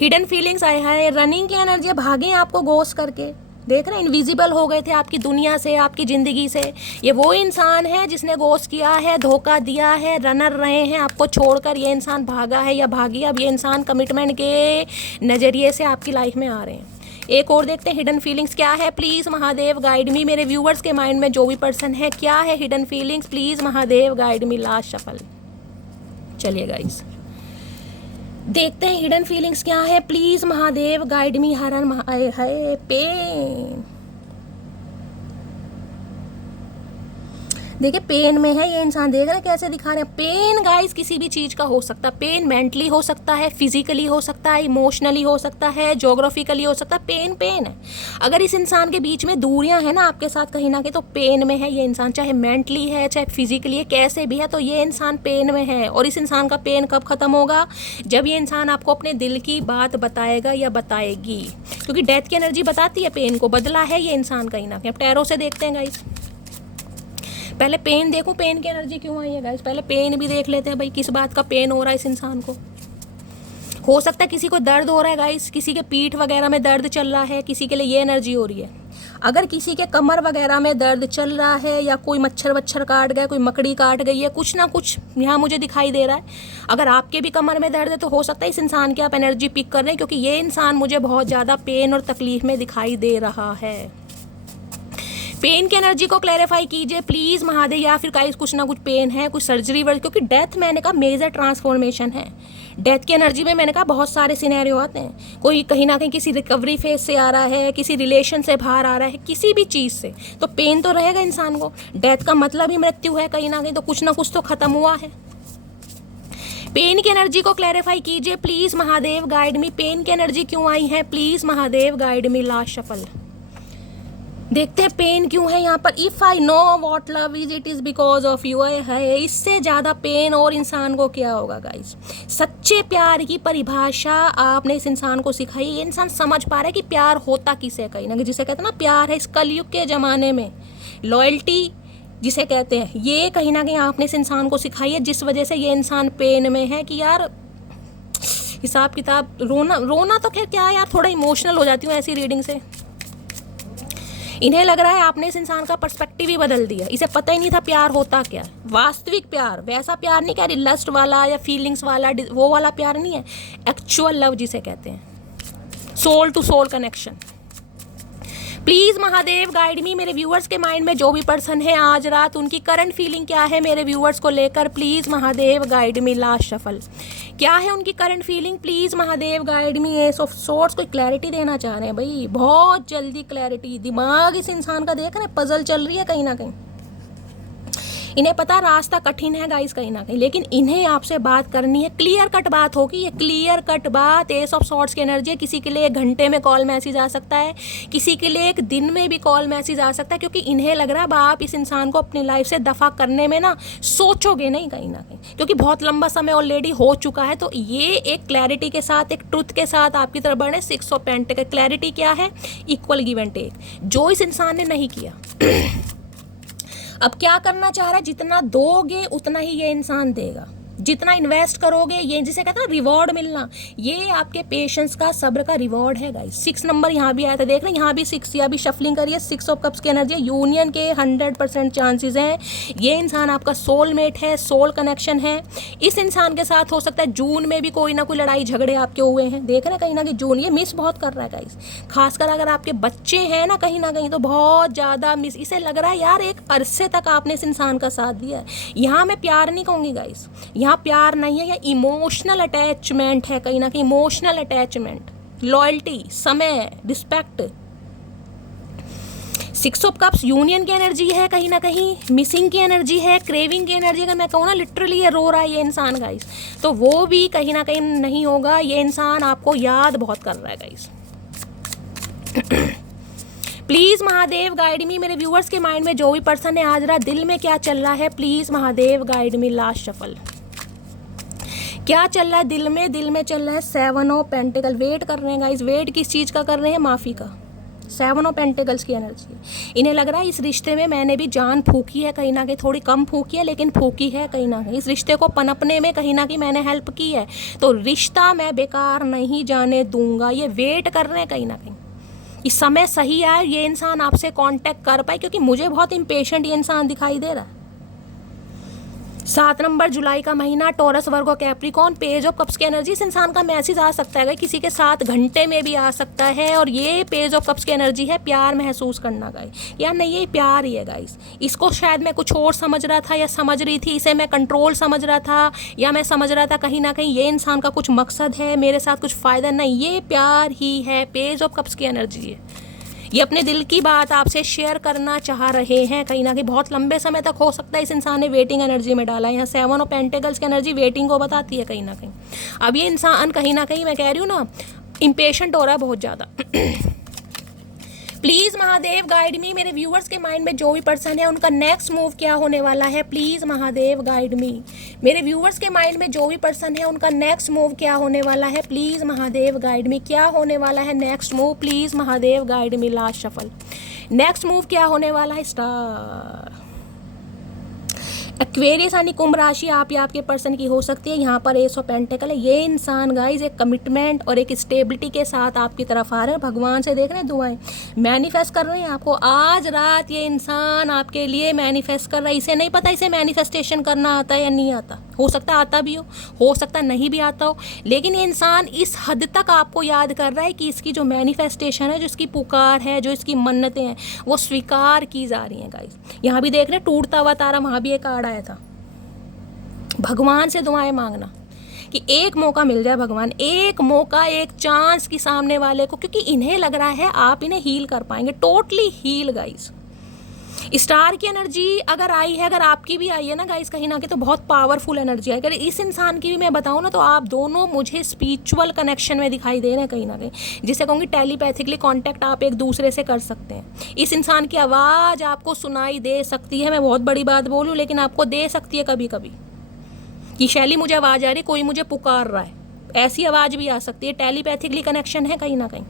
हिडन फीलिंग्स आए हैं, रनिंग की एनर्जी, भागे आपको घोष करके, देख रहे हैं इनविजिबल हो गए थे आपकी दुनिया से, आपकी ज़िंदगी से। ये वो इंसान है जिसने घोष किया है, धोखा दिया है, रनर रहे हैं आपको छोड़कर, ये इंसान भागा है या भागी। अब ये इंसान कमिटमेंट के नज़रिए से आपकी लाइफ में आ रहे हैं। एक और देखते हैं हिडन फीलिंग्स क्या है। प्लीज़ महादेव गाइड मी, मेरे व्यूवर्स के माइंड में जो भी पर्सन है, क्या है hidden feelings, please Mahadev guide me. Last shuffle. चलिए गाइस देखते हैं हिडन फीलिंग्स क्या है। प्लीज महादेव गाइड मी। हरण है पेन, देखिए पेन में है ये इंसान, देख रहे हैं कैसे दिखा रहे हैं। पेन गाइस किसी भी चीज़ का हो सकता है। पेन मेंटली हो सकता है, फिजिकली हो सकता है, इमोशनली हो सकता है, जोग्राफिकली हो सकता है। पेन पेन है। अगर इस इंसान के बीच में दूरियां हैं ना आपके साथ कहीं ना कहीं, तो पेन में है ये इंसान, चाहे मेंटली है चाहे फिजिकली है, कैसे भी है तो ये इंसान पेन में है। और इस इंसान का पेन कब ख़त्म होगा, जब ये इंसान आपको अपने दिल की बात बताएगा या बताएगी, क्योंकि डेथ की एनर्जी बताती है पेन को। बदला है ये इंसान कहीं ना कहीं। अब टैरो से देखते हैं गाइस, पहले पेन देखो, पेन की एनर्जी क्यों आई है गाइस। पहले पेन भी देख लेते हैं भाई, किस बात का पेन हो रहा है इस इंसान को। हो सकता है किसी को दर्द हो रहा है गाइस, किसी के पीठ वगैरह में दर्द चल रहा है, किसी के लिए ये एनर्जी हो रही है। अगर किसी के कमर वगैरह में दर्द चल रहा है, या कोई मच्छर वच्छर काट गया, कोई मकड़ी काट गई है, कुछ ना कुछ यहाँ मुझे दिखाई दे रहा है। अगर आपके भी कमर में दर्द है तो हो सकता है इस इंसान की आप एनर्जी पिक कर रहे हैं, क्योंकि ये इंसान मुझे बहुत ज़्यादा पेन और तकलीफ में दिखाई दे रहा है। पेन की एनर्जी को क्लैरिफाई कीजिए प्लीज़ महादेव, या फिर गाइस कुछ ना कुछ पेन है, कुछ सर्जरी वर्ज, क्योंकि डेथ मैंने कहा मेजर ट्रांसफॉर्मेशन है। डेथ की एनर्जी में मैंने कहा बहुत सारे सिनेरियो आते हैं। कोई कहीं ना कहीं किसी रिकवरी फेज से आ रहा है, किसी रिलेशन से बाहर आ रहा है, किसी भी चीज़ से, तो पेन तो रहेगा इंसान को। डेथ का मतलब ही मृत्यु है कहीं ना कहीं, तो कुछ ना कुछ तो ख़त्म हुआ है। पेन की एनर्जी को क्लैरिफाई कीजिए please Mahadev guide me. Pain की एनर्जी क्यों आई है, please Mahadev guide me. Last shuffle. देखते हैं पेन क्यों है यहाँ पर। If I know what love is, it is because of you है। इससे ज़्यादा पेन और इंसान को क्या होगा गाइस। सच्चे प्यार की परिभाषा आपने इस इंसान को सिखाई। ये इंसान समझ पा रहा है कि प्यार होता किसे, कहीं ना कहीं जिसे कहते हैं ना प्यार है इस कलयुग के ज़माने में, लॉयल्टी जिसे कहते हैं, ये कहीं ना कहीं आपने इस इंसान को सिखाई है, जिस वजह से ये इंसान पेन में है कि यार हिसाब किताब। रोना तो खैर क्या यार, थोड़ा इमोशनल हो जाती हूँ ऐसी रीडिंग से। इन्हें लग रहा है आपने इस इंसान का पर्सपेक्टिव ही बदल दिया। इसे पता ही नहीं था प्यार होता क्या है। वास्तविक प्यार, वैसा प्यार नहीं, क्या लस्ट वाला या फीलिंग्स वाला, वो वाला प्यार नहीं है। एक्चुअल लव जिसे कहते हैं, soul to soul connection. Please Mahadev guide me. मेरे व्यूअर्स के माइंड में जो भी पर्सन है आज रात, उनकी करंट फीलिंग क्या है मेरे व्यूअर्स को लेकर, please Mahadev guide me. Last shuffle. क्या है उनकी current feeling, please Mahadev guide me. S of sorts कोई क्लैरिटी देना चाह रहे हैं भाई, बहुत जल्दी क्लैरिटी। दिमाग इस इंसान का देख रहे हैं, पजल चल रही है कहीं ना कहीं। इन्हें पता रास्ता कठिन है गाइस कहीं ना कहीं, लेकिन इन्हें आपसे बात करनी है, क्लियर कट बात होगी। ये क्लियर कट बात एस ऑफ सॉर्ट्स की एनर्जी है। किसी के लिए 1 घंटे में कॉल मैसेज आ सकता है, किसी के लिए 1 दिन में भी कॉल मैसेज आ सकता है, क्योंकि इन्हें लग रहा है आप इस इंसान को अपनी लाइफ से दफ़ा करने में ना सोचोगे नहीं कहीं ना कहीं, क्योंकि बहुत लंबा समय ऑलरेडी हो चुका है। तो ये एक क्लैरिटी के साथ, एक ट्रुथ के साथ आपकी तरफ बढ़े। 6 ऑफ पेंटिकल क्लैरिटी क्या है, इक्वल गिव एंड टेक, जो इस इंसान ने नहीं किया। अब क्या करना चाह रहा है, जितना दोगे उतना ही ये इंसान देगा। जितना इन्वेस्ट करोगे, ये जिसे कहते हैं रिवॉर्ड मिलना, ये आपके पेशेंस का, सब्र का रिवॉर्ड है गाइस। 6 नंबर यहाँ भी आया था, देख रहे हैं यहाँ भी 6, या भी शफलिंग करिए। 6 ऑफ कप्स की एनर्जी है। यूनियन के 100% चांसेस हैं। ये इंसान आपका सोलमेट है, सोल कनेक्शन है। इस इंसान के साथ हो सकता है जून में भी कोई ना कोई लड़ाई झगड़े आपके हुए हैं, देख रहे हैं कहीं ना कहीं जून ये मिस बहुत कर रहा है गाइस। खासकर अगर आपके बच्चे हैं ना कहीं तो बहुत ज़्यादा मिस। इसे लग रहा है यार एक अरसे तक आपने इस इंसान का साथ दिया है। यहाँ मैं प्यार नहीं कहूँगी गाइस, यहाँ प्यार नहीं है, या इमोशनल अटैचमेंट है कहीं ना कहीं। इमोशनल अटैचमेंट, लॉयल्टी, समय, रिस्पेक्ट। 6 ऑफ कप्स यूनियन की एनर्जी है कहीं ना कहीं, मिसिंग की एनर्जी है, क्रेविंग की एनर्जी। अगर मैं कहूँ ना लिटरली ये रो रहा है ये इंसान गाइस, तो वो भी कहीं ना कहीं नहीं होगा। ये इंसान आपको याद बहुत कर रहा है guys. Please Mahadev guide me. मेरे व्यूअर्स के माइंड में जो भी पर्सन है आज रात, दिल में क्या चल रहा है, please Mahadev guide me. Last shuffle. क्या चल रहा है दिल में? दिल में चल रहा है 7 ऑफ पेंटिकल। वेट कर रहे हैं गाइस। वेट किस चीज़ का कर रहे हैं? माफ़ी का। 7 ऑफ पेंटिकल्स की एनर्जी है। इन्हें लग रहा है इस रिश्ते में मैंने भी जान फूकी है कहीं ना कहीं, थोड़ी कम फूकी है लेकिन फूकी है कहीं ना कहीं। इस रिश्ते को पनपने में कहीं ना कहीं मैंने हेल्प की है, तो रिश्ता मैं बेकार नहीं जाने दूंगा। ये वेट कर रहे हैं कहीं ना कहीं, इस समय सही आए ये इंसान आपसे कांटेक्ट कर पाए, क्योंकि मुझे बहुत इम्पेशेंट ये इंसान दिखाई दे रहा है। 7 नंबर जुलाई का महीना, taurus, Virgo, Capricorn, page of cups की एनर्जी। इस इंसान का मैसेज आ सकता है, किसी के साथ घंटे में भी आ सकता है, और ये पेज ऑफ कप्स की एनर्जी है प्यार महसूस करना गाइस। यार नहीं, ये प्यार ही है गाइस। इसको शायद मैं कुछ और समझ रहा था या समझ रही थी, इसे मैं कंट्रोल समझ रहा था, या मैं समझ रहा था कहीं ना कहीं ये इंसान का कुछ मकसद है मेरे साथ, कुछ फ़ायदा नहीं, ये प्यार ही है। पेज ऑफ कप्स की एनर्जी है, ये अपने दिल की बात आपसे शेयर करना चाह रहे हैं कहीं ना कहीं। बहुत लंबे समय तक हो सकता है इस इंसान ने वेटिंग एनर्जी में डाला है। यहाँ 7 ऑफ पेंटिकल्स की एनर्जी वेटिंग को बताती है कहीं ना कहीं। अब ये इंसान कहीं ना कहीं, मैं कह रही हूँ ना, इम्पेशेंट हो रहा है बहुत ज़्यादा। प्लीज़ महादेव गाइड मी, मेरे व्यूअर्स के माइंड में जो भी पर्सन है उनका नेक्स्ट मूव क्या होने वाला है। प्लीज़ महादेव गाइड मी, मेरे व्यूअर्स के माइंड में जो भी पर्सन है उनका नेक्स्ट मूव क्या होने वाला है। प्लीज़ महादेव गाइड मी, क्या होने वाला है next move. Please Mahadev guide me. Last shuffle, next move क्या होने वाला है। स्टार, एक्वेरियस यानी कुंभ राशि आप या आपके पर्सन की हो सकती है। यहाँ पर एस ऑफ पेंटिकल है। ये इंसान गाइज एक कमिटमेंट और एक स्टेबिलिटी के साथ आपकी तरफ आ रहे हैं। भगवान से देख रहे हैं, दुआएं मैनिफेस्ट कर रहे हैं आपको। आज रात ये इंसान आपके लिए मैनिफेस्ट कर रहा है। इसे नहीं पता इसे मैनिफेस्टेशन करना आता है या नहीं आता, हो सकता आता भी हो सकता नहीं भी आता हो, लेकिन ये इंसान इस हद तक आपको याद कर रहा है कि इसकी जो मैनिफेस्टेशन है, जो इसकी पुकार है, जो इसकी मन्नतें हैं, वो स्वीकार की जा रही हैं गाइज। यहाँ भी देख रहे हैं टूटता हुआ तारा, वहाँ भी एक कार्ड आया था। भगवान से दुआएं मांगना कि एक मौका मिल जाए, भगवान एक मौका, एक चांस की सामने वाले को, क्योंकि इन्हें लग रहा है आप इन्हें हील कर पाएंगे, टोटली हील गाइज। स्टार की एनर्जी अगर आई है, अगर आपकी भी आई है ना गाइस कहीं ना कहीं, तो बहुत पावरफुल एनर्जी है। अगर इस इंसान की भी मैं बताऊँ ना, तो आप दोनों मुझे स्पिरिचुअल कनेक्शन में दिखाई दे रहे हैं कहीं ना कहीं, जिसे कहूँगी टेलीपैथिकली कांटेक्ट आप एक दूसरे से कर सकते हैं। इस इंसान की आवाज़ आपको सुनाई दे सकती है, मैं बहुत बड़ी बात बोलूँ लेकिन आपको दे सकती है कभी कभी, कि शैली मुझे आवाज़ आ रही, कोई मुझे पुकार रहा है, ऐसी आवाज़ भी आ सकती है। टेलीपैथिकली कनेक्शन है कहीं ना कहीं।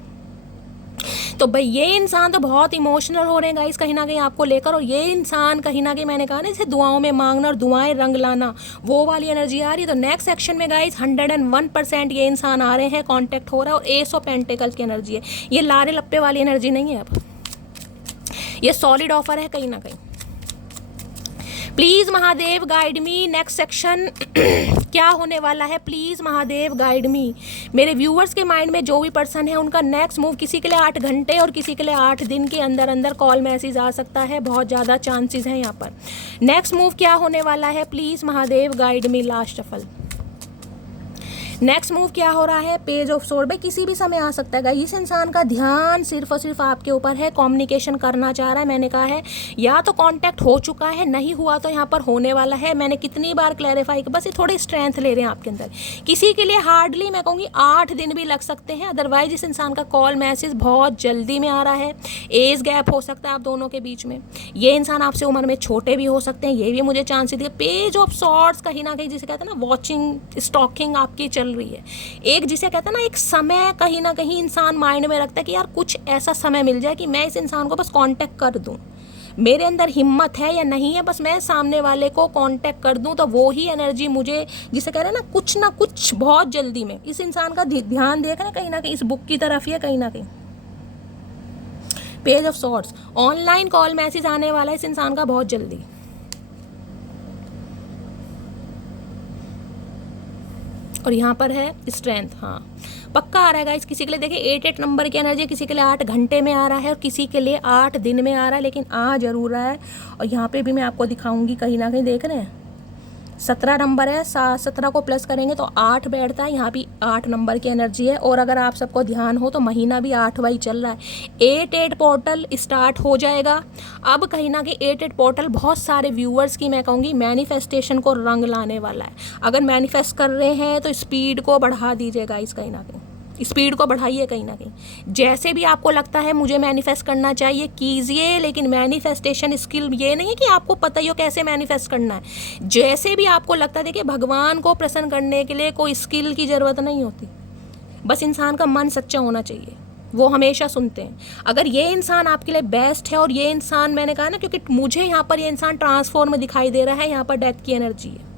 तो भाई ये इंसान तो बहुत इमोशनल हो रहे हैं गाइस कहीं ना कहीं आपको लेकर, और ये इंसान कहीं ना कहीं, मैंने कहा ना, जैसे दुआओं में मांगना और दुआएं रंग लाना, वो वाली एनर्जी आ रही है। तो नेक्स्ट सेक्शन में गाइस 101% ये इंसान आ रहे हैं, कांटेक्ट हो रहा है, और एस ऑफ पेंटिकल्स की एनर्जी है। ये लारे लप्पे वाली एनर्जी नहीं है, अब ये सॉलिड ऑफर है कहीं ना कहीं। Please Mahadev guide me, next section क्या होने वाला है। प्लीज़ महादेव गाइड मी, मेरे व्यूअर्स के माइंड में जो भी पर्सन है उनका नेक्स्ट मूव, किसी के लिए 8 घंटे और किसी के लिए 8 दिन के अंदर अंदर कॉल मैसेज आ सकता है, बहुत ज़्यादा चांसेस हैं यहाँ पर। नेक्स्ट मूव क्या होने वाला है। Please Mahadev guide me. Last shuffle, next move क्या हो रहा है। पेज ऑफ सोर्ड, भाई किसी भी समय आ सकता है। इस इंसान का ध्यान सिर्फ और सिर्फ आपके ऊपर है, कम्युनिकेशन करना चाह रहा है। मैंने कहा है या तो कांटेक्ट हो चुका है, नहीं हुआ तो यहाँ पर होने वाला है। मैंने कितनी बार क्लैरिफाई, बस ये थोड़ी स्ट्रेंथ ले रहे हैं आपके अंदर। किसी के लिए हार्डली मैं कहूँगी 8 दिन भी लग सकते हैं, अदरवाइज इस इंसान का कॉल मैसेज बहुत जल्दी में आ रहा है। एज गैप हो सकता है आप दोनों के बीच में। ये इंसान आपसे उम्र में छोटे भी हो सकते हैं, ये भी मुझे चांस दिया। पेज ऑफ सॉर्ड्स कहीं ना कहीं, जिसे कहते हैं ना वॉचिंग, स्टॉकिंग आपकी चल रही है। एक जिसे कहते हैं ना, एक समय कहीं ना कहीं इंसान माइंड में रखता है कि यार कुछ ऐसा समय मिल जाए कि मैं इस इंसान को बस कांटेक्ट कर दूं, मेरे अंदर हिम्मत है या नहीं है, बस मैं सामने वाले को कांटेक्ट कर दूं, तो वो ही एनर्जी मुझे, जिसे कह रहे हैं ना कुछ बहुत जल्दी में। इस इंसान का ध्यान देख रहे कहीं ना कहीं इस बुक की तरफ ही है कहीं ना कहीं। Page of swords, online call message आने वाला है इस इंसान का बहुत जल्दी। और यहाँ पर है स्ट्रेंथ, हाँ पक्का आ रहा है गाइस। किसी के लिए देखिए 8 नंबर की एनर्जी, किसी के लिए 8 घंटे में आ रहा है, और किसी के लिए 8 दिन में आ रहा है, लेकिन आ जरूर रहा है। और यहाँ पे भी मैं आपको दिखाऊंगी कहीं ना कहीं, देख रहे हैं 17 नंबर है, 17 को प्लस करेंगे तो 8 बैठता है। यहाँ भी 8 नंबर की एनर्जी है, और अगर आप सबको ध्यान हो तो महीना भी 8वां ही चल रहा है। 8 पोर्टल स्टार्ट हो जाएगा अब कहीं ना कहीं। 8 पोर्टल बहुत सारे व्यूअर्स की, मैं कहूँगी, मैनिफेस्टेशन को रंग लाने वाला है। अगर मैनिफेस्ट कर रहे हैं तो स्पीड को बढ़ा दीजिएगा, इस कहीं ना कहीं स्पीड को बढ़ाइए कहीं ना कहीं। जैसे भी आपको लगता है मुझे मैनिफेस्ट करना चाहिए, कीजिए, लेकिन मैनिफेस्टेशन स्किल ये नहीं है कि आपको पता ही हो कैसे मैनिफेस्ट करना है। जैसे भी आपको लगता है, देखिए भगवान को प्रसन्न करने के लिए कोई स्किल की ज़रूरत नहीं होती, बस इंसान का मन सच्चा होना चाहिए। वो हमेशा सुनते हैं। अगर ये इंसान आपके लिए बेस्ट है और ये इंसान, मैंने कहा ना, क्योंकि मुझे यहाँ पर ये इंसान ट्रांसफॉर्म दिखाई दे रहा है, यहाँ पर डेथ की एनर्जी है।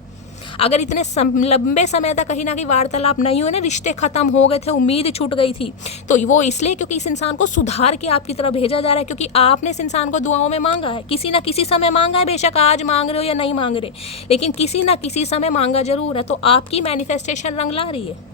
अगर इतने लंबे समय तक कहीं ना कहीं वार्तालाप नहीं हुए ना, रिश्ते खत्म हो गए थे, उम्मीद छूट गई थी, तो वो इसलिए क्योंकि इस इंसान को सुधार के आपकी तरफ भेजा जा रहा है, क्योंकि आपने इस इंसान को दुआओं में मांगा है, किसी ना किसी समय मांगा है, बेशक आज मांग रहे हो या नहीं मांग रहे, लेकिन किसी ना किसी समय मांगा जरूर है। तो आपकी मैनिफेस्टेशन रंग ला रही है।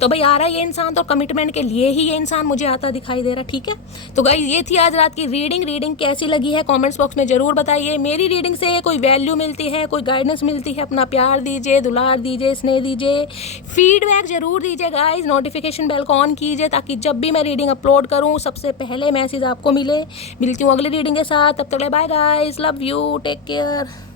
तो भाई आ रहा है ये इंसान, तो कमिटमेंट के लिए ही ये इंसान मुझे आता दिखाई दे रहा। ठीक है, तो गाइस ये थी आज रात की रीडिंग कैसी लगी है कमेंट्स बॉक्स में ज़रूर बताइए। मेरी रीडिंग से कोई वैल्यू मिलती है, कोई गाइडेंस मिलती है, अपना प्यार दीजिए, दुलार दीजिए, स्नेह दीजिए, फीडबैक ज़रूर दीजिए गाइस। नोटिफिकेशन बेल को ऑन कीजिए ताकि जब भी मैं रीडिंग अपलोड करूँ सबसे पहले मैसेज आपको मिले। मिलती हूँ अगली रीडिंग के साथ, तब तक bye guys, love you, take care.